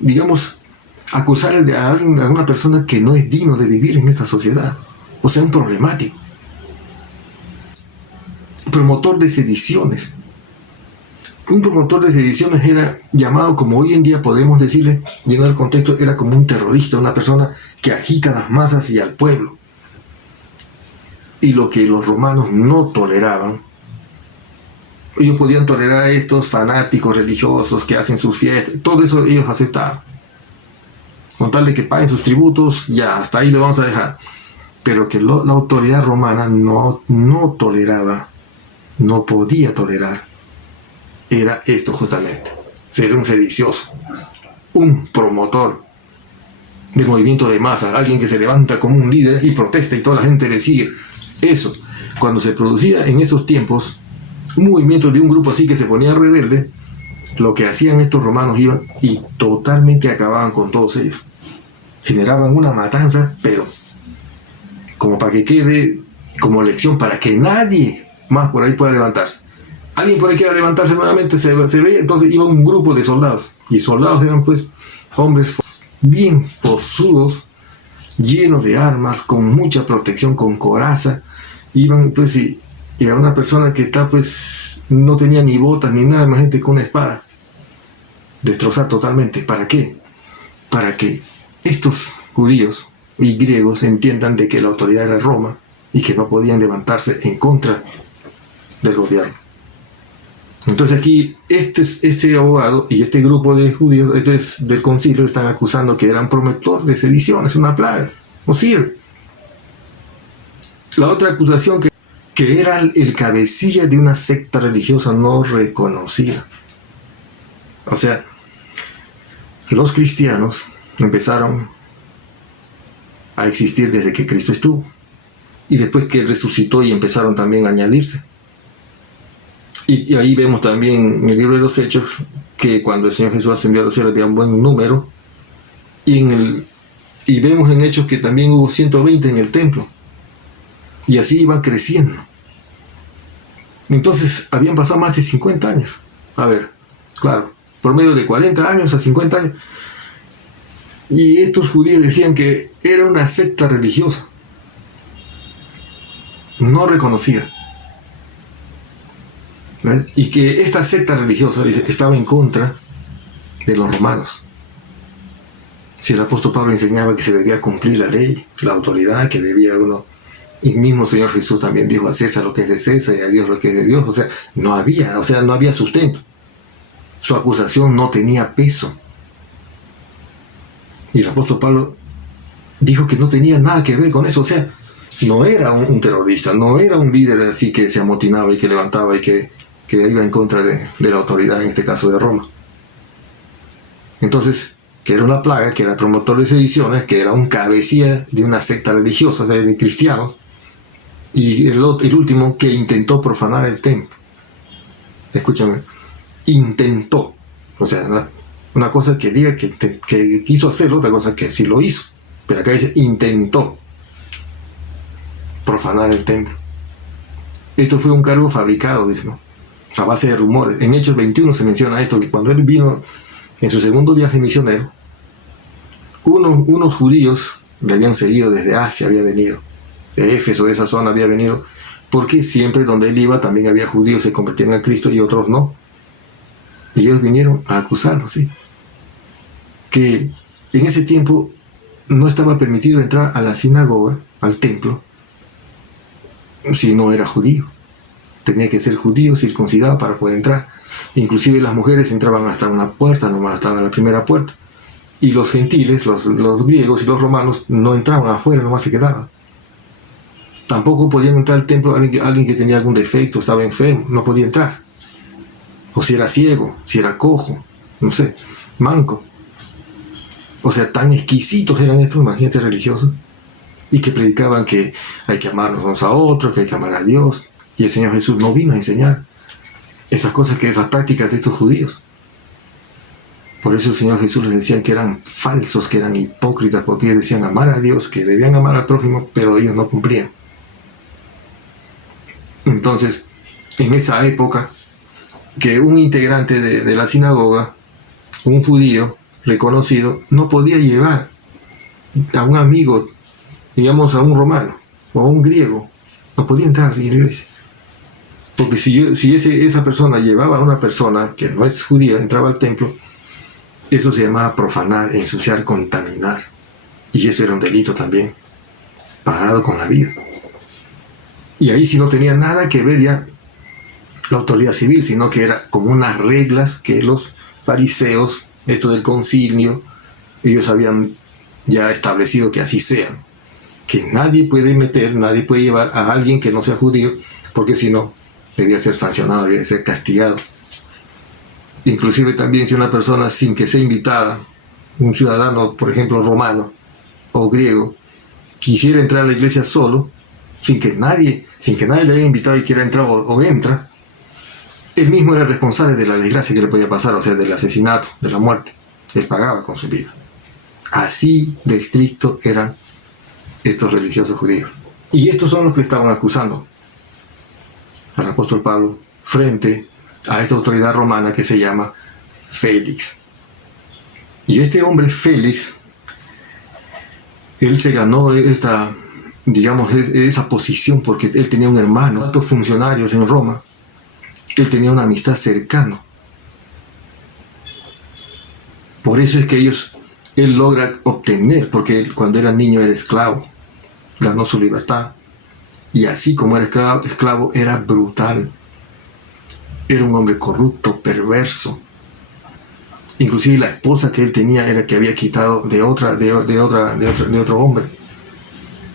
digamos, acusar a alguien, a una persona que no es digno de vivir en esta sociedad. O sea, un problemático. Promotor de sediciones. Un promotor de sediciones era llamado, como hoy en día podemos decirle, lleno del contexto, era como un terrorista, una persona que agita a las masas y al pueblo. Y lo que los romanos no toleraban, ellos podían tolerar a estos fanáticos religiosos que hacen sus fiestas, todo eso ellos aceptaban. Con tal de que paguen sus tributos, ya, hasta ahí lo vamos a dejar. pero que la autoridad romana no toleraba, no podía tolerar, era esto justamente: ser un sedicioso, un promotor del movimiento de masas, alguien que se levanta como un líder y protesta y toda la gente le sigue. Eso, cuando se producía en esos tiempos un movimiento de un grupo así que se ponía rebelde, lo que hacían estos romanos, iban y totalmente acababan con todos ellos. Generaban una matanza, pero como para que quede como lección, para que nadie más por ahí pueda levantarse. Alguien por ahí quiera levantarse nuevamente, se veía, entonces iba un grupo de soldados, y soldados eran pues hombres bien forzudos, llenos de armas, con mucha protección, con coraza. Iban pues, y era una persona que está pues no tenía ni botas ni nada, más gente con una espada, destrozar totalmente. ¿Para qué? Para que estos judíos y griegos entiendan de que la autoridad era Roma y que no podían levantarse en contra del gobierno. Entonces aquí este abogado y este grupo de judíos del concilio están acusando que eran promotor de sedición. Es una plaga, no sirve. La otra acusación, que era el cabecilla de una secta religiosa no reconocida. O sea, los cristianos empezaron a existir desde que Cristo estuvo, y después que Él resucitó y empezaron también a añadirse. Y ahí vemos también en el libro de los Hechos que cuando el Señor Jesús ascendió a los cielos había un buen número, y vemos en Hechos que también hubo 120 en el templo, y así iban creciendo. Entonces habían pasado más de 50 años. A ver, claro, por medio de 40 años a 50 años. Y estos judíos decían que era una secta religiosa no reconocida. ¿Ves? Y que esta secta religiosa estaba en contra de los romanos. Si el apóstol Pablo enseñaba que se debía cumplir la ley, la autoridad, que debía uno, y mismo Señor Jesús también dijo: a César lo que es de César y a Dios lo que es de Dios. O sea, no había sustento. Su acusación no tenía peso. Y el apóstol Pablo dijo que no tenía nada que ver con eso. O sea, no era un terrorista, no era un líder así que se amotinaba y que levantaba y que iba en contra de la autoridad, en este caso de Roma. Entonces, que era una plaga, que era promotor de sediciones, que era un cabecilla de una secta religiosa, o sea, de cristianos, y el último, que intentó profanar el templo. Escúchame, intentó. O sea, una cosa que diga que quiso hacerlo, otra cosa que sí lo hizo. Pero acá dice intentó profanar el templo. Esto fue un cargo fabricado, dice, ¿no?, a base de rumores. En Hechos 21 se menciona esto, que cuando él vino en su segundo viaje misionero, unos judíos le habían seguido desde Asia, había venido de Éfeso, de esa zona había venido, porque siempre donde él iba también había judíos que se convertían a Cristo y otros no. Y ellos vinieron a acusarlo, sí, que en ese tiempo no estaba permitido entrar a la sinagoga, al templo, si no era judío. Tenía que ser judío, circuncidado, para poder entrar. Inclusive las mujeres entraban hasta una puerta, nomás hasta la primera puerta. Y los gentiles, los griegos y los romanos, no entraban afuera, nomás se quedaban. Tampoco podían entrar al templo alguien que tenía algún defecto, estaba enfermo, no podía entrar. O si era ciego, si era cojo, no sé, manco. O sea, tan exquisitos eran estos, imagínate, religiosos, y que predicaban que hay que amarnos unos a otros, que hay que amar a Dios. Y el Señor Jesús no vino a enseñar esas cosas, esas prácticas de estos judíos. Por eso el Señor Jesús les decía que eran falsos, que eran hipócritas, porque ellos decían amar a Dios, que debían amar al prójimo, pero ellos no cumplían. Entonces, en esa época, que un integrante de la sinagoga, un judío reconocido, no podía llevar a un amigo, digamos a un romano o a un griego, no podía entrar en la iglesia. Porque si esa persona llevaba a una persona que no es judía, entraba al templo, eso se llamaba profanar, ensuciar, contaminar. Y eso era un delito también, pagado con la vida. Y ahí sí no tenía nada que ver ya la autoridad civil, sino que era como unas reglas que los fariseos, esto del concilio, ellos habían ya establecido que así sean, que nadie puede meter, nadie puede llevar a alguien que no sea judío, porque si no, debía ser sancionado, debía ser castigado. Inclusive también si una persona sin que sea invitada, un ciudadano, por ejemplo, romano o griego, quisiera entrar a la iglesia solo, sin que nadie le haya invitado y quiera entrar o entra, él mismo era responsable de la desgracia que le podía pasar, o sea, del asesinato, de la muerte. Él pagaba con su vida. Así de estricto eran estos religiosos judíos. Y estos son los que estaban acusando al apóstol Pablo frente a esta autoridad romana que se llama Félix. Y este hombre Félix, él se ganó esa posición porque él tenía un hermano, altos funcionarios en Roma. Él tenía una amistad cercana. Por eso es que él logra obtener, porque él, cuando era niño era esclavo, ganó su libertad. Y así como era esclavo, era brutal. Era un hombre corrupto, perverso. Inclusive la esposa que él tenía era que había quitado de otro hombre.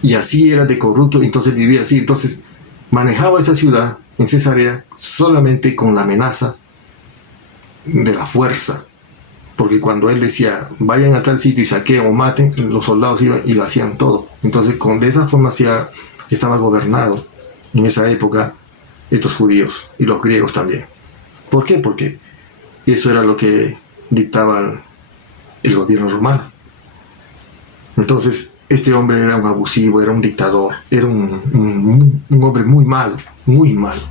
Y así era de corrupto, entonces vivía así. Entonces manejaba esa ciudad en Cesarea solamente con la amenaza de la fuerza. Porque cuando él decía, vayan a tal sitio y saqueen o maten, los soldados iban y lo hacían todo. Entonces de esa forma estaba gobernado en esa época estos judíos y los griegos también. ¿Por qué? Porque eso era lo que dictaba el gobierno romano. Entonces este hombre era un abusivo, era un dictador, era un hombre muy malo, muy malo.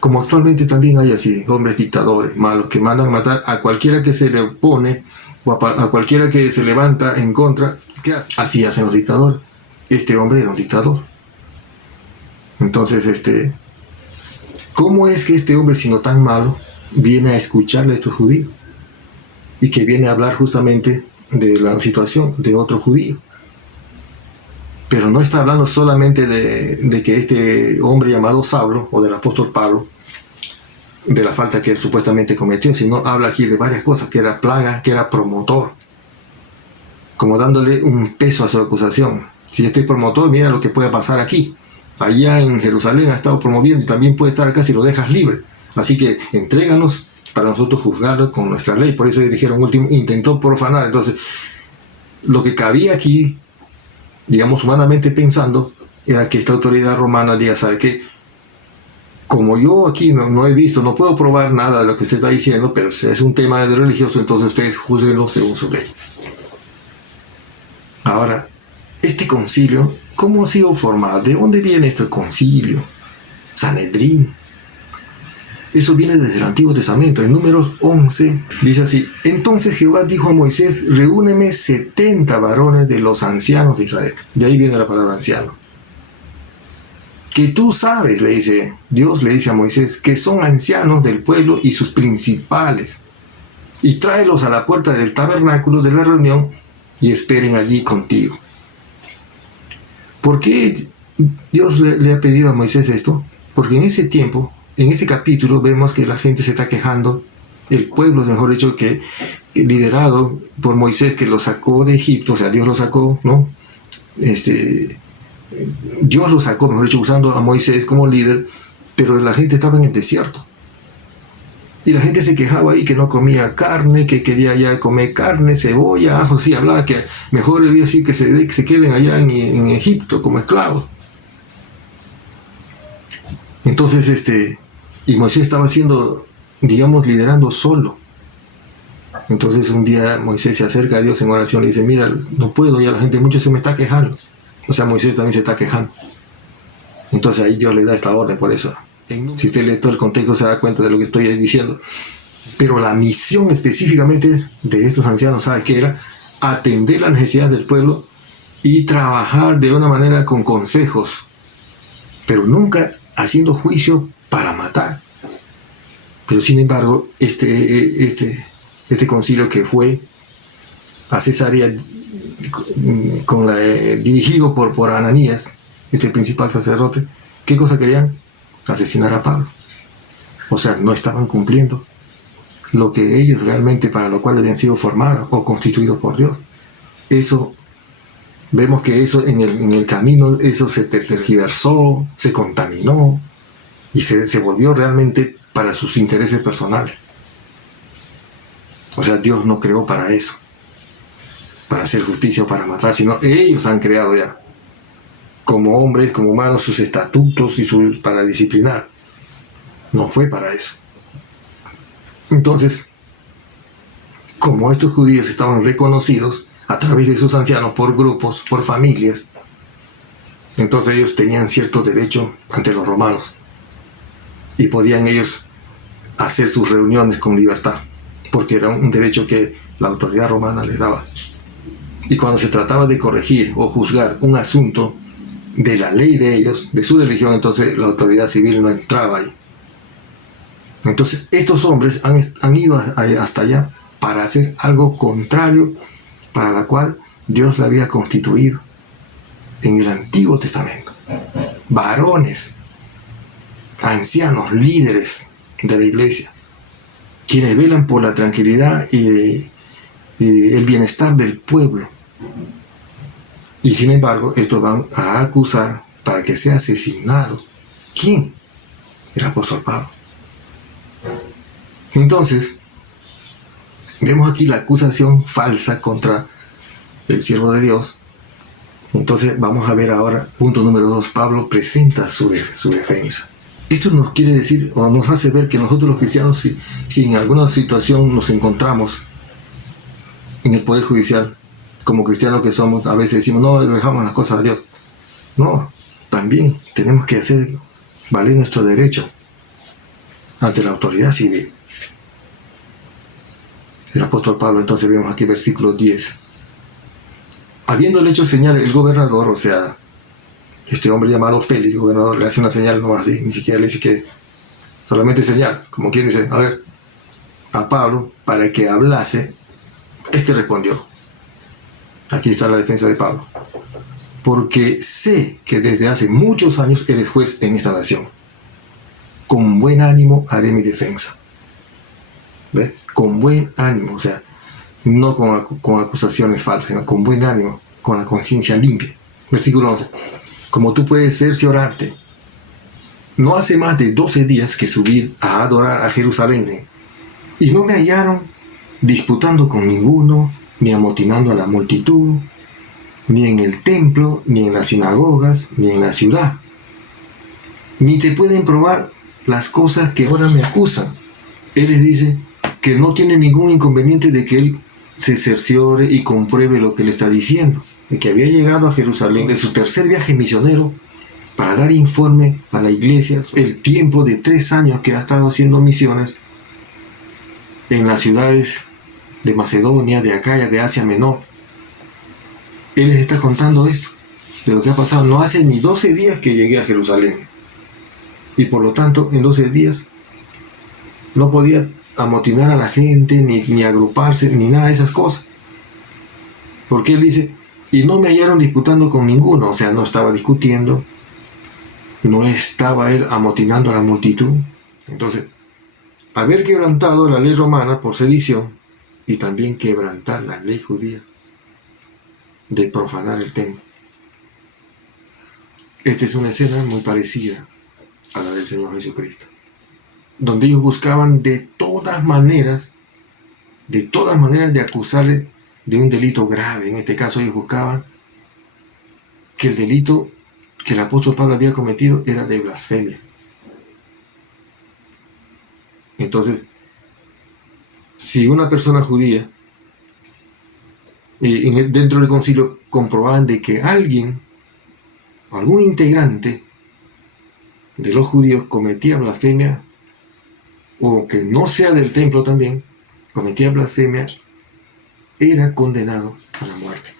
Como actualmente también hay así, hombres dictadores, malos, que mandan a matar a cualquiera que se le opone o a cualquiera que se levanta en contra. ¿Qué hace? Así hacen los dictadores. Este hombre era un dictador. Entonces, ¿cómo es que este hombre, siendo tan malo, viene a escucharle a estos judíos? Y que viene a hablar justamente de la situación de otro judío. Pero no está hablando solamente de que este hombre llamado Saulo, o del apóstol Pablo, de la falta que él supuestamente cometió, sino habla aquí de varias cosas, que era plaga, que era promotor, como dándole un peso a su acusación. Si este es promotor, mira lo que puede pasar aquí. Allá en Jerusalén ha estado promoviendo y también puede estar acá si lo dejas libre. Así que entréganos para nosotros juzgarlo con nuestra ley. Por eso dijeron último, intentó profanar. Entonces, lo que cabía aquí, digamos humanamente pensando, era que esta autoridad romana diga, ¿sabe qué? Como yo aquí no he visto, no puedo probar nada de lo que usted está diciendo, pero si es un tema de religioso, entonces ustedes juzguenlo según su ley. Ahora, este concilio, ¿cómo ha sido formado? ¿De dónde viene este concilio? Sanedrín. Eso viene desde el Antiguo Testamento. En Números 11 dice así: entonces Jehová dijo a Moisés, reúneme 70 varones de los ancianos de Israel. De ahí viene la palabra anciano. Que tú sabes, Dios le dice a Moisés, que son ancianos del pueblo y sus principales. Y tráelos a la puerta del tabernáculo de la reunión y esperen allí contigo. ¿Por qué Dios le ha pedido a Moisés esto? Porque en ese tiempo, en ese capítulo, vemos que la gente se está quejando, el pueblo, mejor dicho, que liderado por Moisés, que lo sacó de Egipto, o sea, Dios lo sacó, ¿no? Dios lo sacó, mejor dicho, usando a Moisés como líder, pero la gente estaba en el desierto. Y la gente se quejaba ahí que no comía carne, que quería ya comer carne, cebolla, ajo, sí, hablaba que mejor debía decir que se queden allá en Egipto como esclavos. Entonces, y Moisés estaba haciendo, digamos, liderando solo. Entonces un día Moisés se acerca a Dios en oración y dice, mira, no puedo, ya la gente mucho se me está quejando. O sea, Moisés también se está quejando. Entonces ahí Dios le da esta orden por eso. Si usted lee todo el contexto se da cuenta de lo que estoy diciendo. Pero la misión específicamente de estos ancianos, ¿sabe qué era? Atender las necesidades del pueblo y trabajar de una manera con consejos, pero nunca haciendo juicio para matar. Pero sin embargo, este concilio que fue a Cesarea dirigido por Ananías, este principal sacerdote, ¿qué cosa querían? Asesinar a Pablo. O sea, no estaban cumpliendo lo que ellos realmente, para lo cual habían sido formados o constituidos por Dios. Eso Vemos que eso en el camino, eso se tergiversó, se contaminó y se volvió realmente para sus intereses personales. O sea, Dios no creó para eso, para hacer justicia o para matar, sino ellos han creado ya, como hombres, como humanos, sus estatutos y para disciplinar. No fue para eso. Entonces, como estos judíos estaban reconocidos a través de sus ancianos por grupos, por familias, entonces ellos tenían cierto derecho ante los romanos y podían ellos hacer sus reuniones con libertad, porque era un derecho que la autoridad romana les daba. Y cuando se trataba de corregir o juzgar un asunto de la ley de ellos, de su religión, entonces la autoridad civil no entraba ahí. Entonces estos hombres han ido hasta allá para hacer algo contrario para la cual Dios la había constituido en el Antiguo Testamento. Varones, ancianos, líderes de la iglesia, quienes velan por la tranquilidad y el bienestar del pueblo. Y sin embargo, estos van a acusar para que sea asesinado. ¿Quién? El apóstol Pablo. Entonces, vemos aquí la acusación falsa contra el siervo de Dios. Entonces vamos a ver ahora, punto número 2, Pablo presenta su defensa. Esto nos quiere decir, o nos hace ver que nosotros los cristianos, si en alguna situación nos encontramos en el Poder Judicial, como cristianos que somos, a veces decimos, no, dejamos las cosas a Dios. No, también tenemos que hacer valer nuestro derecho ante la autoridad civil. El apóstol Pablo, entonces vemos aquí versículo 10. Habiéndole hecho señal el gobernador, o sea, este hombre llamado Félix, gobernador, le hace una señal, no así, ni siquiera le dice que solamente señal, como quien dice, a ver, a Pablo, para que hablase, este respondió. Aquí está la defensa de Pablo. Porque sé que desde hace muchos años eres juez en esta nación. Con buen ánimo haré mi defensa. ¿Ves? Con buen ánimo, o sea, no con acusaciones falsas, sino con buen ánimo, con la conciencia limpia. Versículo 11. Como tú puedes cerciorarte, no hace más de 12 días que subí a adorar a Jerusalén, y no me hallaron disputando con ninguno, ni amotinando a la multitud, ni en el templo, ni en las sinagogas, ni en la ciudad. Ni te pueden probar las cosas que ahora me acusan. Él les dice que no tiene ningún inconveniente de que él se cerciore y compruebe lo que le está diciendo, de que había llegado a Jerusalén de su tercer viaje misionero para dar informe a la iglesia el tiempo de 3 años que ha estado haciendo misiones en las ciudades de Macedonia, de Acaya, de Asia Menor. Él les está contando esto, de lo que ha pasado. No hace ni 12 días que llegué a Jerusalén. Y por lo tanto, en 12 días no podía amotinar a la gente, ni agruparse, ni nada de esas cosas. Porque él dice, y no me hallaron disputando con ninguno, o sea, no estaba discutiendo, no estaba él amotinando a la multitud. Entonces, haber quebrantado la ley romana por sedición y también quebrantar la ley judía de profanar el templo. Esta es una escena muy parecida a la del Señor Jesucristo, donde ellos buscaban de todas maneras de acusarle de un delito grave. En este caso ellos buscaban que el delito que el apóstol Pablo había cometido era de blasfemia. Entonces, si una persona judía dentro del concilio comprobaban de que alguien, algún integrante de los judíos cometía blasfemia, o que no sea del templo también, cometía blasfemia, era condenado a la muerte.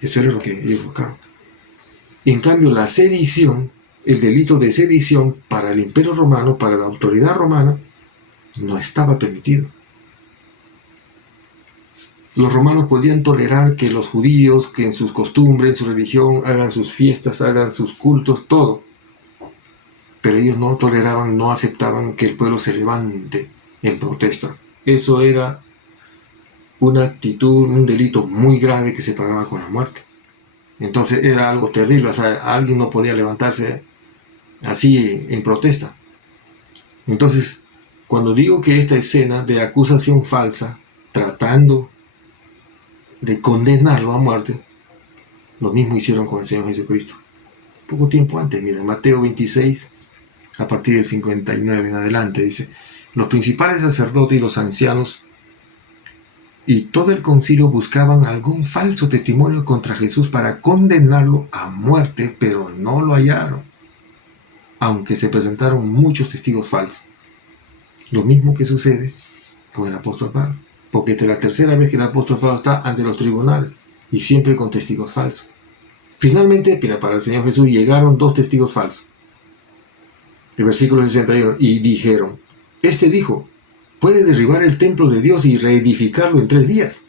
Eso era lo que ellos buscaban. En cambio, la sedición, el delito de sedición para el Imperio Romano, para la autoridad romana, no estaba permitido. Los romanos podían tolerar que los judíos, que en sus costumbres, en su religión, hagan sus fiestas, hagan sus cultos, todo. Pero ellos no toleraban, no aceptaban que el pueblo se levante en protesta. Eso era una actitud, un delito muy grave que se pagaba con la muerte. Entonces era algo terrible, o sea, alguien no podía levantarse así en protesta. Entonces, cuando digo que esta escena de acusación falsa, tratando de condenarlo a muerte, lo mismo hicieron con el Señor Jesucristo. Poco tiempo antes, miren, Mateo 26, a partir del 59 en adelante, dice: los principales sacerdotes y los ancianos y todo el concilio buscaban algún falso testimonio contra Jesús para condenarlo a muerte, pero no lo hallaron, aunque se presentaron muchos testigos falsos. Lo mismo que sucede con el apóstol Pablo, porque esta es la tercera vez que el apóstol Pablo está ante los tribunales, y siempre con testigos falsos. Finalmente, para el Señor Jesús llegaron 2 testigos falsos. El versículo 61, y dijeron: este dijo, puede derribar el templo de Dios y reedificarlo en 3 días.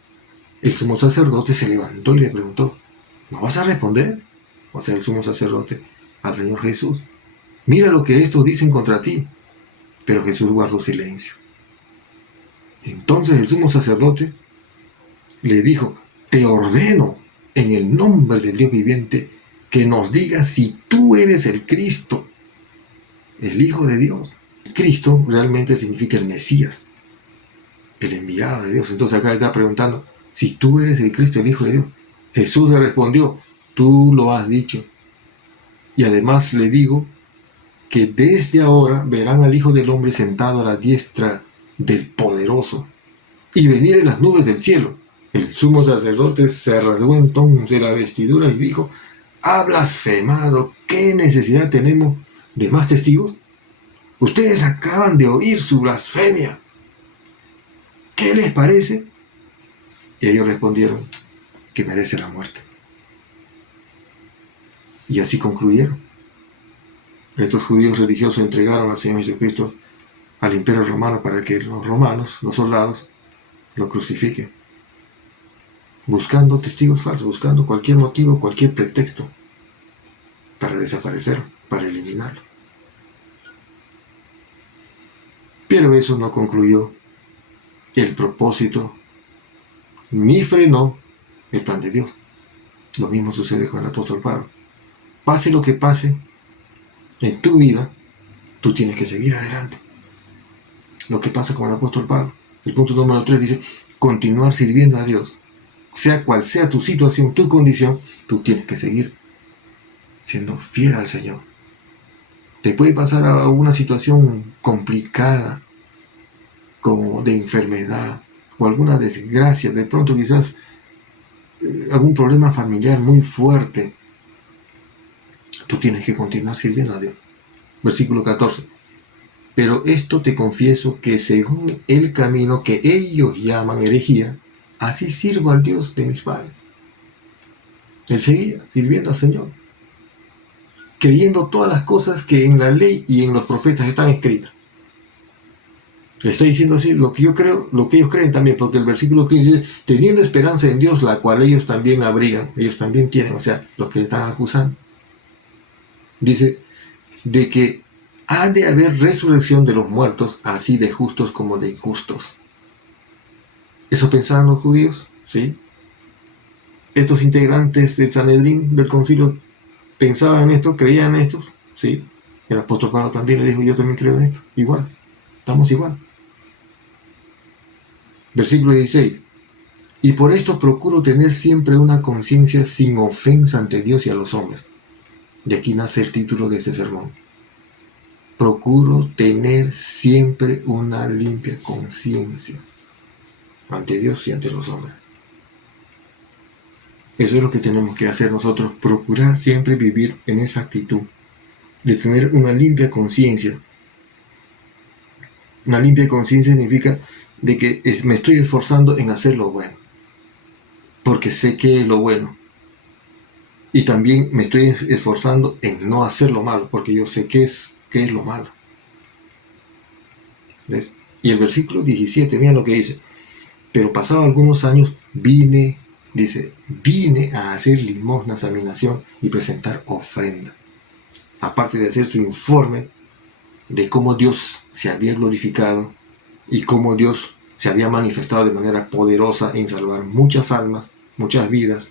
El sumo sacerdote se levantó y le preguntó: ¿no vas a responder? O sea, el sumo sacerdote al Señor Jesús: mira lo que estos dicen contra ti. Pero Jesús guardó silencio. Entonces el sumo sacerdote le dijo: te ordeno en el nombre del Dios viviente que nos digas si tú eres el Cristo, el Hijo de Dios. Cristo realmente significa el Mesías, el enviado de Dios. Entonces acá está preguntando si tú eres el Cristo, el Hijo de Dios. Jesús le respondió: tú lo has dicho. Y además le digo que desde ahora verán al Hijo del Hombre sentado a la diestra del Poderoso y venir en las nubes del cielo. El sumo sacerdote se rasgó entonces la vestidura y dijo: ha blasfemado. ¿Qué necesidad tenemos de más testigos? Ustedes acaban de oír su blasfemia. ¿Qué les parece? Y ellos respondieron que merece la muerte. Y así concluyeron. Estos judíos religiosos entregaron al Señor Jesucristo al Imperio Romano para que los romanos, los soldados, lo crucifiquen, buscando testigos falsos, buscando cualquier motivo, cualquier pretexto para desaparecerlo, para eliminarlo. Pero eso no concluyó el propósito, ni frenó el plan de Dios. Lo mismo sucede con el apóstol Pablo. Pase lo que pase en tu vida, tú tienes que seguir adelante. Lo que pasa con el apóstol Pablo. El punto número 3 dice: continuar sirviendo a Dios. Sea cual sea tu situación, tu condición, tú tienes que seguir siendo fiel al Señor. Te puede pasar a una situación complicada, como de enfermedad o alguna desgracia, de pronto quizás algún problema familiar muy fuerte. Tú tienes que continuar sirviendo a Dios. Versículo 14. Pero esto te confieso que según el camino que ellos llaman herejía, así sirvo al Dios de mis padres. Él seguía sirviendo al Señor, creyendo todas las cosas que en la ley y en los profetas están escritas. Le estoy diciendo así lo que yo creo, lo que ellos creen también, porque el versículo 15 dice: teniendo esperanza en Dios, la cual ellos también abrigan, ellos también tienen, o sea, los que le están acusando. Dice, de que ha de haber resurrección de los muertos, así de justos como de injustos. ¿Eso pensaban los judíos? ¿Sí? Estos integrantes del Sanedrín, del concilio, pensaban en esto, creían en esto. ¿Sí? El apóstol Pablo también le dijo: yo también creo en esto. Igual, estamos igual. Versículo 16. Y por esto procuro tener siempre una conciencia sin ofensa ante Dios y a los hombres. De aquí nace el título de este sermón. Procuro tener siempre una limpia conciencia ante Dios y ante los hombres. Eso es lo que tenemos que hacer nosotros, procurar siempre vivir en esa actitud de tener una limpia conciencia. Una limpia conciencia significa de que me estoy esforzando en hacer lo bueno, porque sé que es lo bueno. Y también me estoy esforzando en no hacer lo malo, porque yo sé qué es lo malo. ¿Ves? Y el versículo 17, mira lo que dice. Pero pasados algunos años vine a hacer limosnas a mi nación y presentar ofrenda. Aparte de hacer su informe de cómo Dios se había glorificado y cómo Dios se había manifestado de manera poderosa en salvar muchas almas, muchas vidas,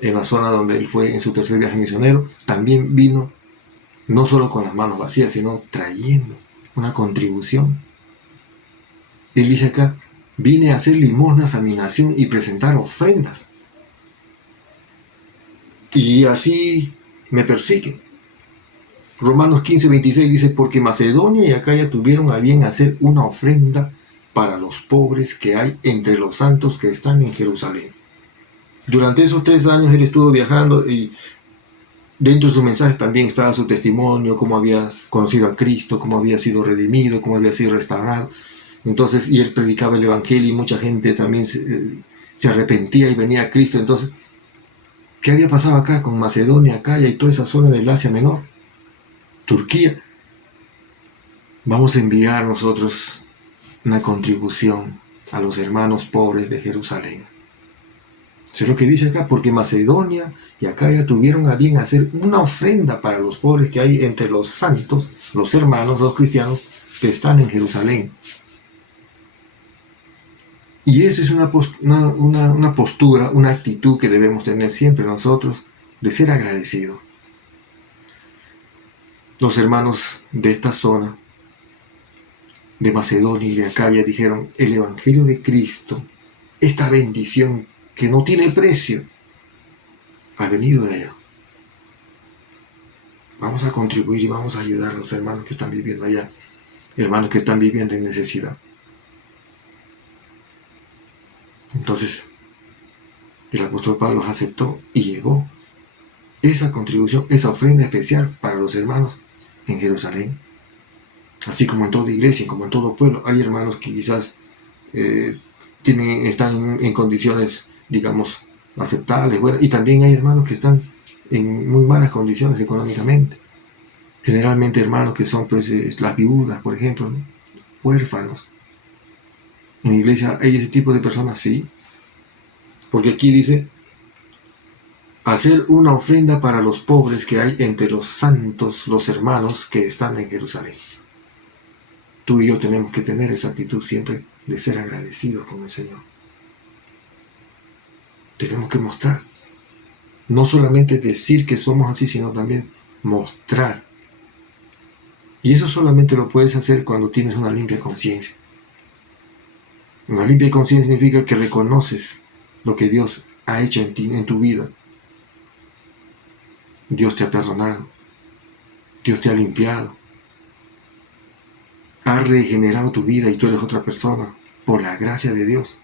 en la zona donde él fue en su tercer viaje misionero, también vino no solo con las manos vacías, sino trayendo una contribución. Él dice acá, vine a hacer limosnas a mi nación y presentar ofrendas. Y así me persiguen. Romanos 15:26 dice, porque Macedonia y Acaya tuvieron a bien hacer una ofrenda para los pobres que hay entre los santos que están en Jerusalén. Durante esos 3 años él estuvo viajando y dentro de sus mensajes también estaba su testimonio, cómo había conocido a Cristo, cómo había sido redimido, cómo había sido restaurado. Entonces, y él predicaba el Evangelio y mucha gente también se arrepentía y venía a Cristo. Entonces, ¿qué había pasado acá con Macedonia, Acaya y toda esa zona del Asia Menor? Turquía. Vamos a enviar nosotros una contribución a los hermanos pobres de Jerusalén. Eso es lo que dice acá, porque Macedonia y Acaya tuvieron a bien hacer una ofrenda para los pobres que hay entre los santos, los hermanos, los cristianos que están en Jerusalén. Y esa es una postura, una actitud que debemos tener siempre nosotros, de ser agradecidos. Los hermanos de esta zona, de Macedonia y de Acaya, dijeron, el Evangelio de Cristo, esta bendición que no tiene precio, ha venido de ellos. Vamos a contribuir y vamos a ayudar a los hermanos que están viviendo allá, hermanos que están viviendo en necesidad. Entonces, el apóstol Pablo aceptó y llevó esa contribución, esa ofrenda especial para los hermanos en Jerusalén. Así como en toda iglesia, como en todo pueblo, hay hermanos que quizás están en condiciones, digamos, aceptables, buenas, y también hay hermanos que están en muy malas condiciones económicamente. Generalmente hermanos que son pues las viudas, por ejemplo, ¿no? Huérfanos. En la iglesia hay ese tipo de personas, sí. Porque aquí dice, hacer una ofrenda para los pobres que hay entre los santos, los hermanos que están en Jerusalén. Tú y yo tenemos que tener esa actitud siempre de ser agradecidos con el Señor. Tenemos que mostrar. No solamente decir que somos así, sino también mostrar. Y eso solamente lo puedes hacer cuando tienes una limpia conciencia. Una limpia conciencia significa que reconoces lo que Dios ha hecho en ti, en tu vida. Dios te ha perdonado. Dios te ha limpiado. Ha regenerado tu vida y tú eres otra persona por la gracia de Dios.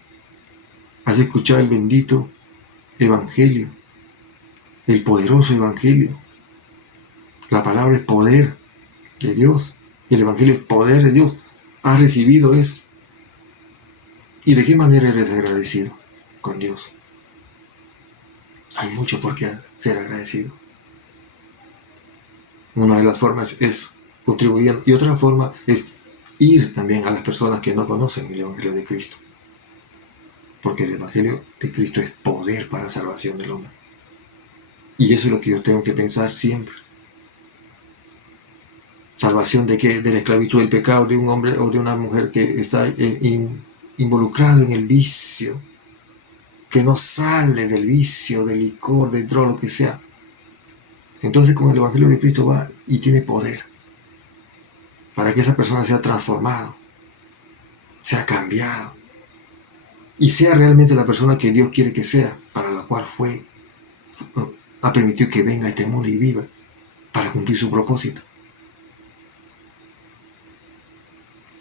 Has escuchado el bendito Evangelio, el poderoso Evangelio. La palabra es poder de Dios. El Evangelio es poder de Dios. Has recibido eso. ¿Y de qué manera eres agradecido con Dios? Hay mucho por qué ser agradecido. Una de las formas es contribuyendo y otra forma es ir también a las personas que no conocen el Evangelio de Cristo. Porque el Evangelio de Cristo es poder para la salvación del hombre. Y eso es lo que yo tengo que pensar siempre. ¿Salvación de qué? De la esclavitud del pecado de un hombre o de una mujer que está involucrado en el vicio, que no sale del vicio, del licor, del droga, lo que sea. Entonces con el Evangelio de Cristo va y tiene poder para que esa persona sea transformada, sea cambiado y sea realmente la persona que Dios quiere que sea, para la cual ha permitido que venga a este mundo y viva para cumplir su propósito.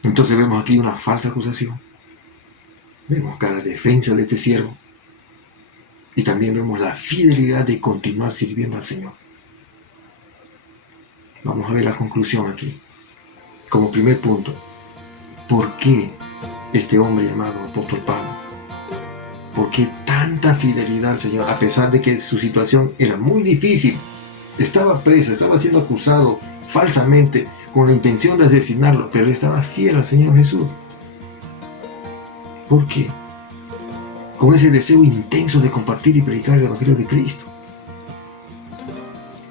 Entonces vemos aquí una falsa acusación. Vemos acá la defensa de este siervo. Y también vemos la fidelidad de continuar sirviendo al Señor. Vamos a ver la conclusión aquí. Como primer punto, ¿por qué este hombre llamado apóstol Pablo? ¿Por qué tanta fidelidad al Señor? A pesar de que su situación era muy difícil. Estaba preso, estaba siendo acusado falsamente con la intención de asesinarlo, pero estaba fiel al Señor Jesús. ¿Por qué? Con ese deseo intenso de compartir y predicar el Evangelio de Cristo.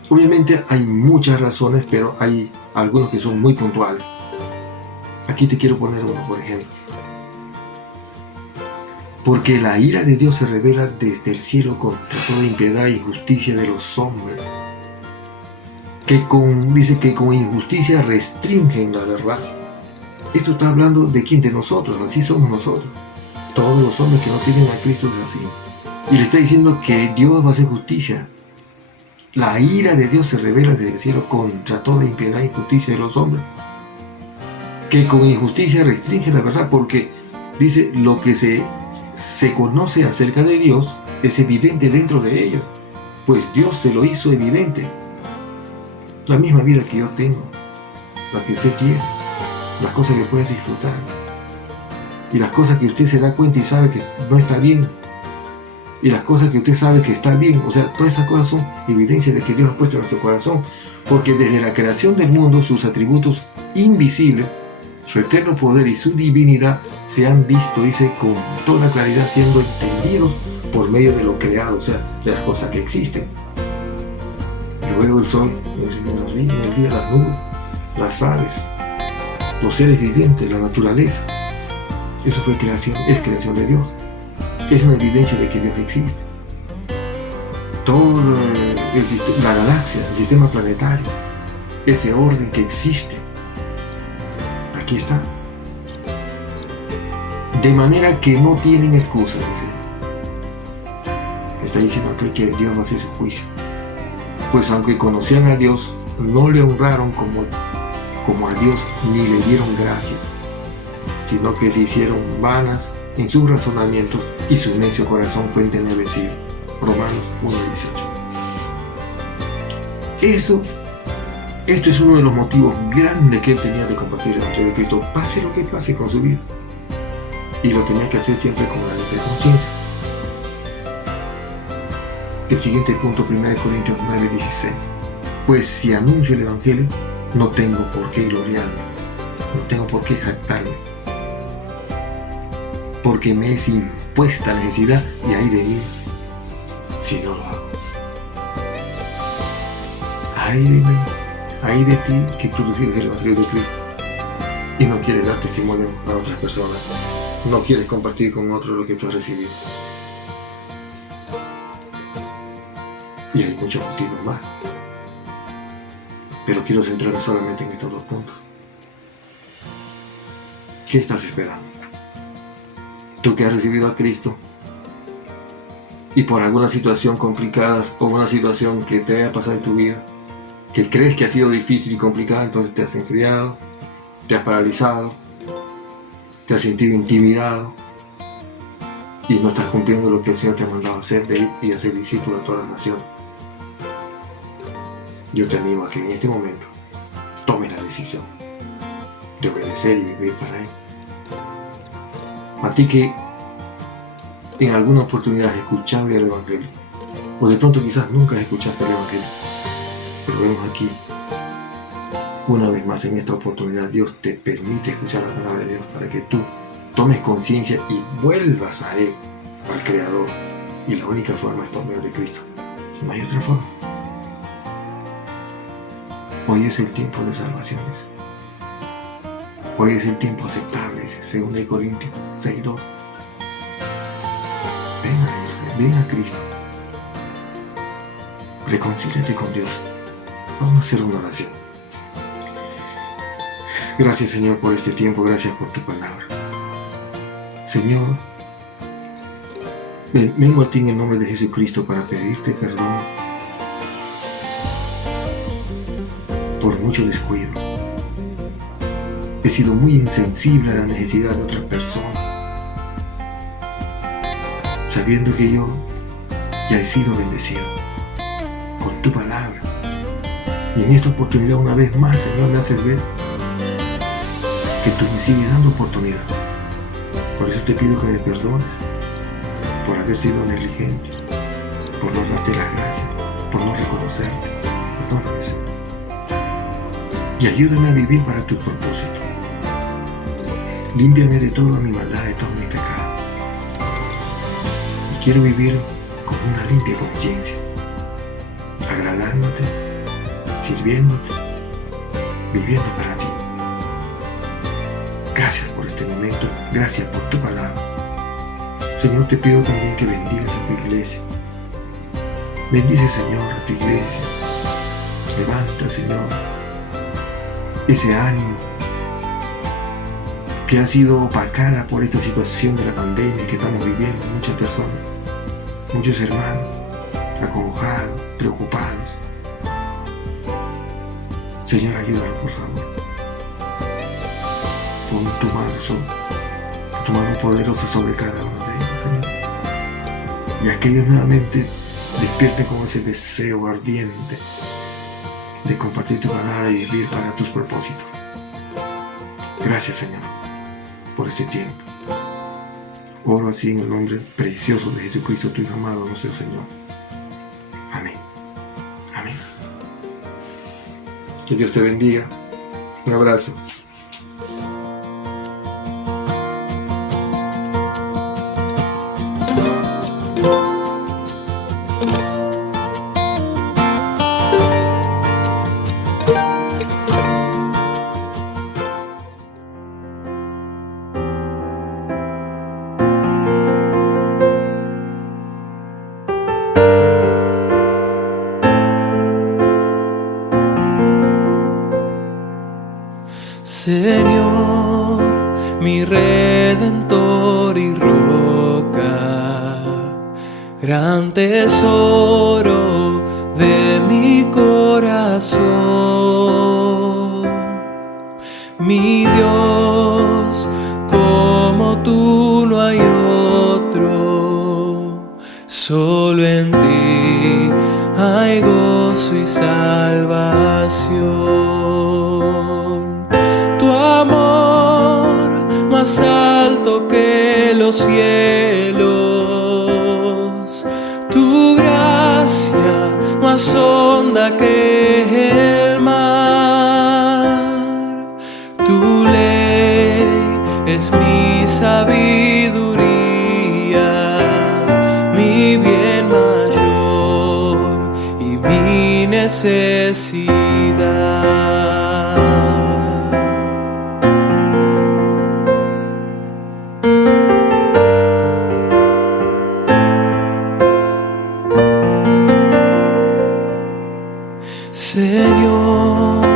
Obviamente hay muchas razones, pero hay algunos que son muy puntuales. Aquí te quiero poner uno, por ejemplo. Porque la ira de Dios se revela desde el cielo contra toda impiedad e injusticia de los hombres. Dice que con injusticia restringen la verdad. Esto está hablando de quién, de nosotros, así somos nosotros. Todos los hombres que no tienen a Cristo es así. Y le está diciendo que Dios va a hacer justicia. La ira de Dios se revela desde el cielo contra toda impiedad e injusticia de los hombres. Que con injusticia restringe la verdad, porque dice lo que se conoce acerca de Dios es evidente dentro de ellos, pues Dios se lo hizo evidente. La misma vida que yo tengo, la que usted tiene, las cosas que puedes disfrutar y las cosas que usted se da cuenta y sabe que no está bien y las cosas que usted sabe que está bien. O sea, todas esas cosas son evidencias de que Dios ha puesto en nuestro corazón, porque desde la creación del mundo sus atributos invisibles, su eterno poder y su divinidad se han visto, dice, con toda claridad, siendo entendidos por medio de lo creado, o sea, de las cosas que existen. Luego el sol, en el día las nubes, las aves, los seres vivientes, la naturaleza. Eso fue creación, es creación de Dios. Es una evidencia de que Dios existe. Todo la galaxia, el sistema planetario, ese orden que existe, aquí está. De manera que no tienen excusa, dice. Está diciendo aquí que Dios va a hacer su juicio. Pues aunque conocían a Dios, no le honraron como a Dios, ni le dieron gracias, sino que se hicieron vanas en sus razonamientos y su necio corazón fue entenebrecido. Romanos 1:18. Esto es uno de los motivos grandes que él tenía de compartir el Evangelio de Cristo, pase lo que pase con su vida. Y lo tenía que hacer siempre con la limpia conciencia. El siguiente punto, 1 Corintios 9:16. Pues si anuncio el Evangelio, no tengo por qué gloriarme, no tengo por qué jactarme, porque me es impuesta necesidad y ay de mí si no lo hago. Ay de mí, ay de ti que tú recibes el Evangelio de Cristo y no quieres dar testimonio a otras personas, no quieres compartir con otros lo que tú has recibido. Y hay muchos motivos más, pero quiero centrarme solamente en estos dos puntos. ¿Qué estás esperando? Tú que has recibido a Cristo y por alguna situación complicada o una situación que te haya pasado en tu vida, que crees que ha sido difícil y complicada, entonces te has enfriado, te has paralizado, te has sentido intimidado y no estás cumpliendo lo que el Señor te ha mandado a hacer, de ir y hacer discípulo a todas las naciones. Yo te animo a que en este momento tomes la decisión de obedecer y vivir para Él. A ti que en alguna oportunidad has escuchado el Evangelio, o de pronto quizás nunca escuchaste el Evangelio, pero vemos aquí, una vez más en esta oportunidad, Dios te permite escuchar la palabra de Dios para que tú tomes conciencia y vuelvas a Él, al Creador. Y la única forma es por medio de Cristo. No hay otra forma. Hoy es el tiempo de salvaciones. Hoy es el tiempo aceptable, dice 2 Corintios 6:2. Ven a Él, ven a Cristo. Reconcíliate con Dios. Vamos a hacer una oración. Gracias, Señor, por este tiempo. Gracias por tu palabra. Señor, vengo a ti en el nombre de Jesucristo para pedirte perdón por mucho descuido. He sido muy insensible a la necesidad de otra persona, sabiendo que yo ya he sido bendecido con tu palabra. Y en esta oportunidad, una vez más, Señor, me haces ver que tú me sigues dando oportunidad. Por eso te pido que me perdones por haber sido negligente, por no darte las gracias, por no reconocerte. Perdóname, Señor. Y ayúdame a vivir para tu propósito. Límpiame de toda mi maldad, de todo mi pecado. Y quiero vivir con una limpia conciencia, agradándote, sirviéndote, viviendo para ti. Gracias por este momento, gracias por tu palabra. Señor, te pido también que bendigas a tu iglesia. Bendice, Señor, a tu iglesia. Levanta, Señor, ese ánimo que ha sido opacada por esta situación de la pandemia que estamos viviendo. Muchas personas, muchos hermanos, acongojados, preocupados. Señor, ayúdanos, por favor. Pon tu mano poderosa sobre cada uno de ellos, Señor. Y aquellos nuevamente despierten con ese deseo ardiente de compartir tu palabra y vivir para tus propósitos. Gracias, Señor, por este tiempo. Oro así en el nombre precioso de Jesucristo, tu Hijo amado, nuestro Señor. Amén. Amén. Que Dios te bendiga. Un abrazo. Señor, mi Redentor y roca, gran tesoro de mi corazón. Mi Dios, como tú no hay otro, solo en ti hay gozo y salvación. Más alto que los cielos, tu gracia más honda que el mar, tu ley es mi sabiduría, mi bien mayor y mi necesidad. Señor,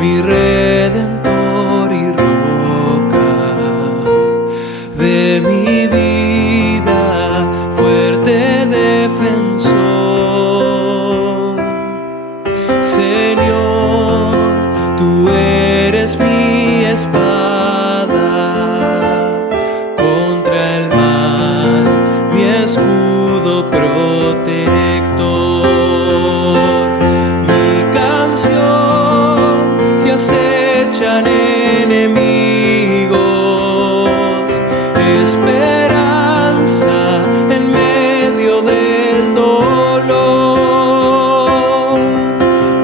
mi Redentor y roca de mi vida, fuerte defensor. Señor, tú eres mi espada contra el mal, mi escudo protector. Acechan enemigos, esperanza en medio del dolor,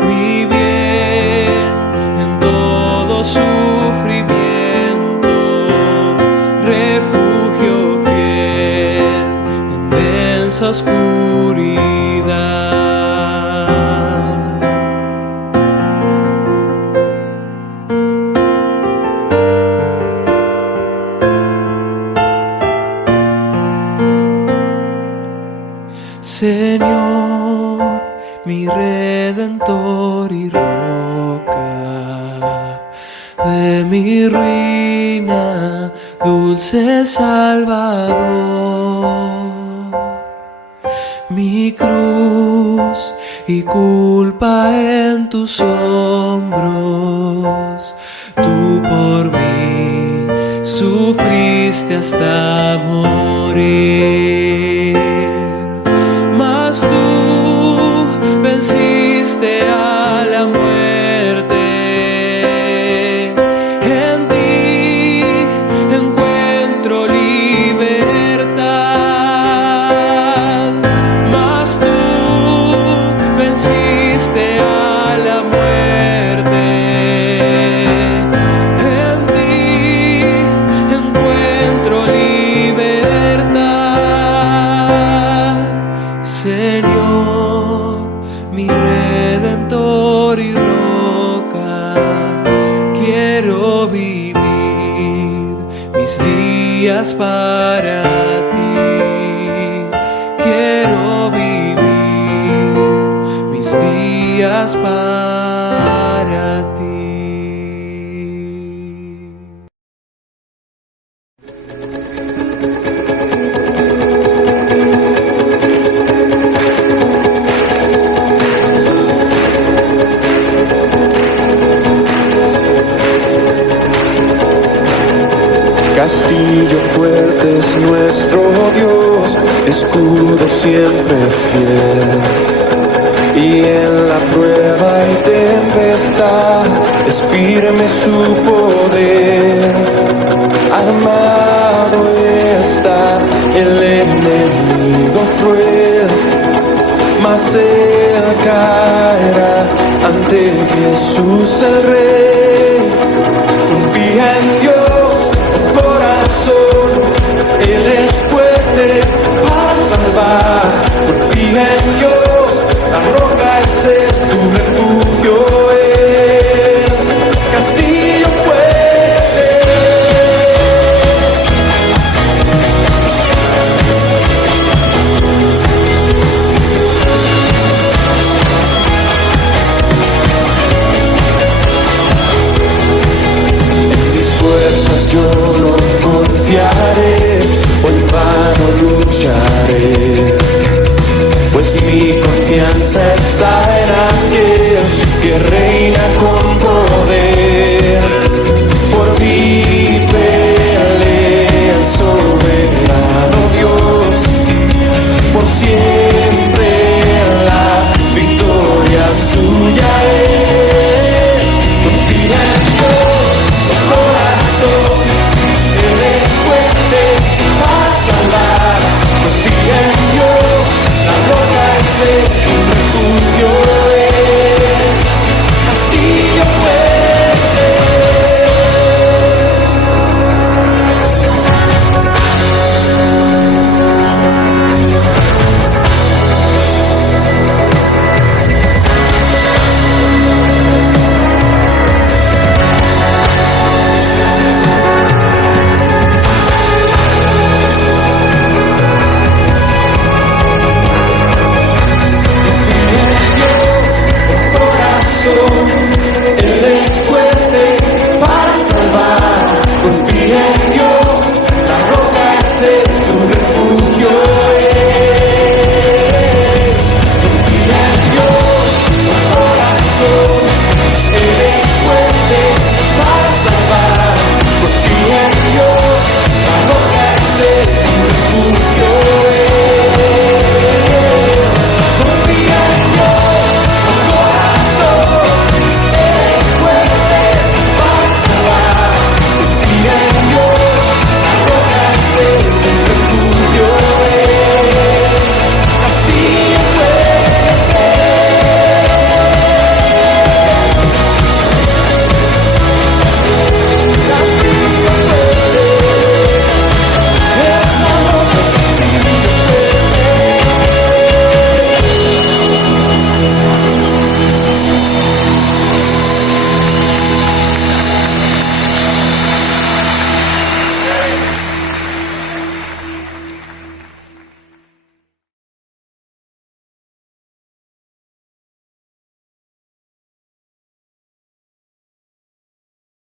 mi bien en todo sufrimiento, refugio fiel en densa oscuridad. Señor, mi Redentor y roca de mi ruina, dulce Salvador, mi cruz y culpa en tus hombros, tú por mí sufriste hasta morir. Mas tú venciste a la muerte, en ti encuentro libertad. Mas tú venciste a la muerte, en ti encuentro libertad. Señor, mi Redentor y roca, quiero vivir mis días para ti. quiero vivir mis días para ti. Castillo fuerte es nuestro Dios, escudo siempre fiel. Y en la prueba y tempestad es firme su poder. Armado está el enemigo cruel, mas él caerá ante Jesús el Rey. Confía en Dios, oh corazón, Él es fuerte para salvar. Confía en Dios, la roca es Él, tu refugio es castillo fuerte. Fuerzas yo no confiaré, o en vano lucharé, pues mi confianza está en aquel que reina con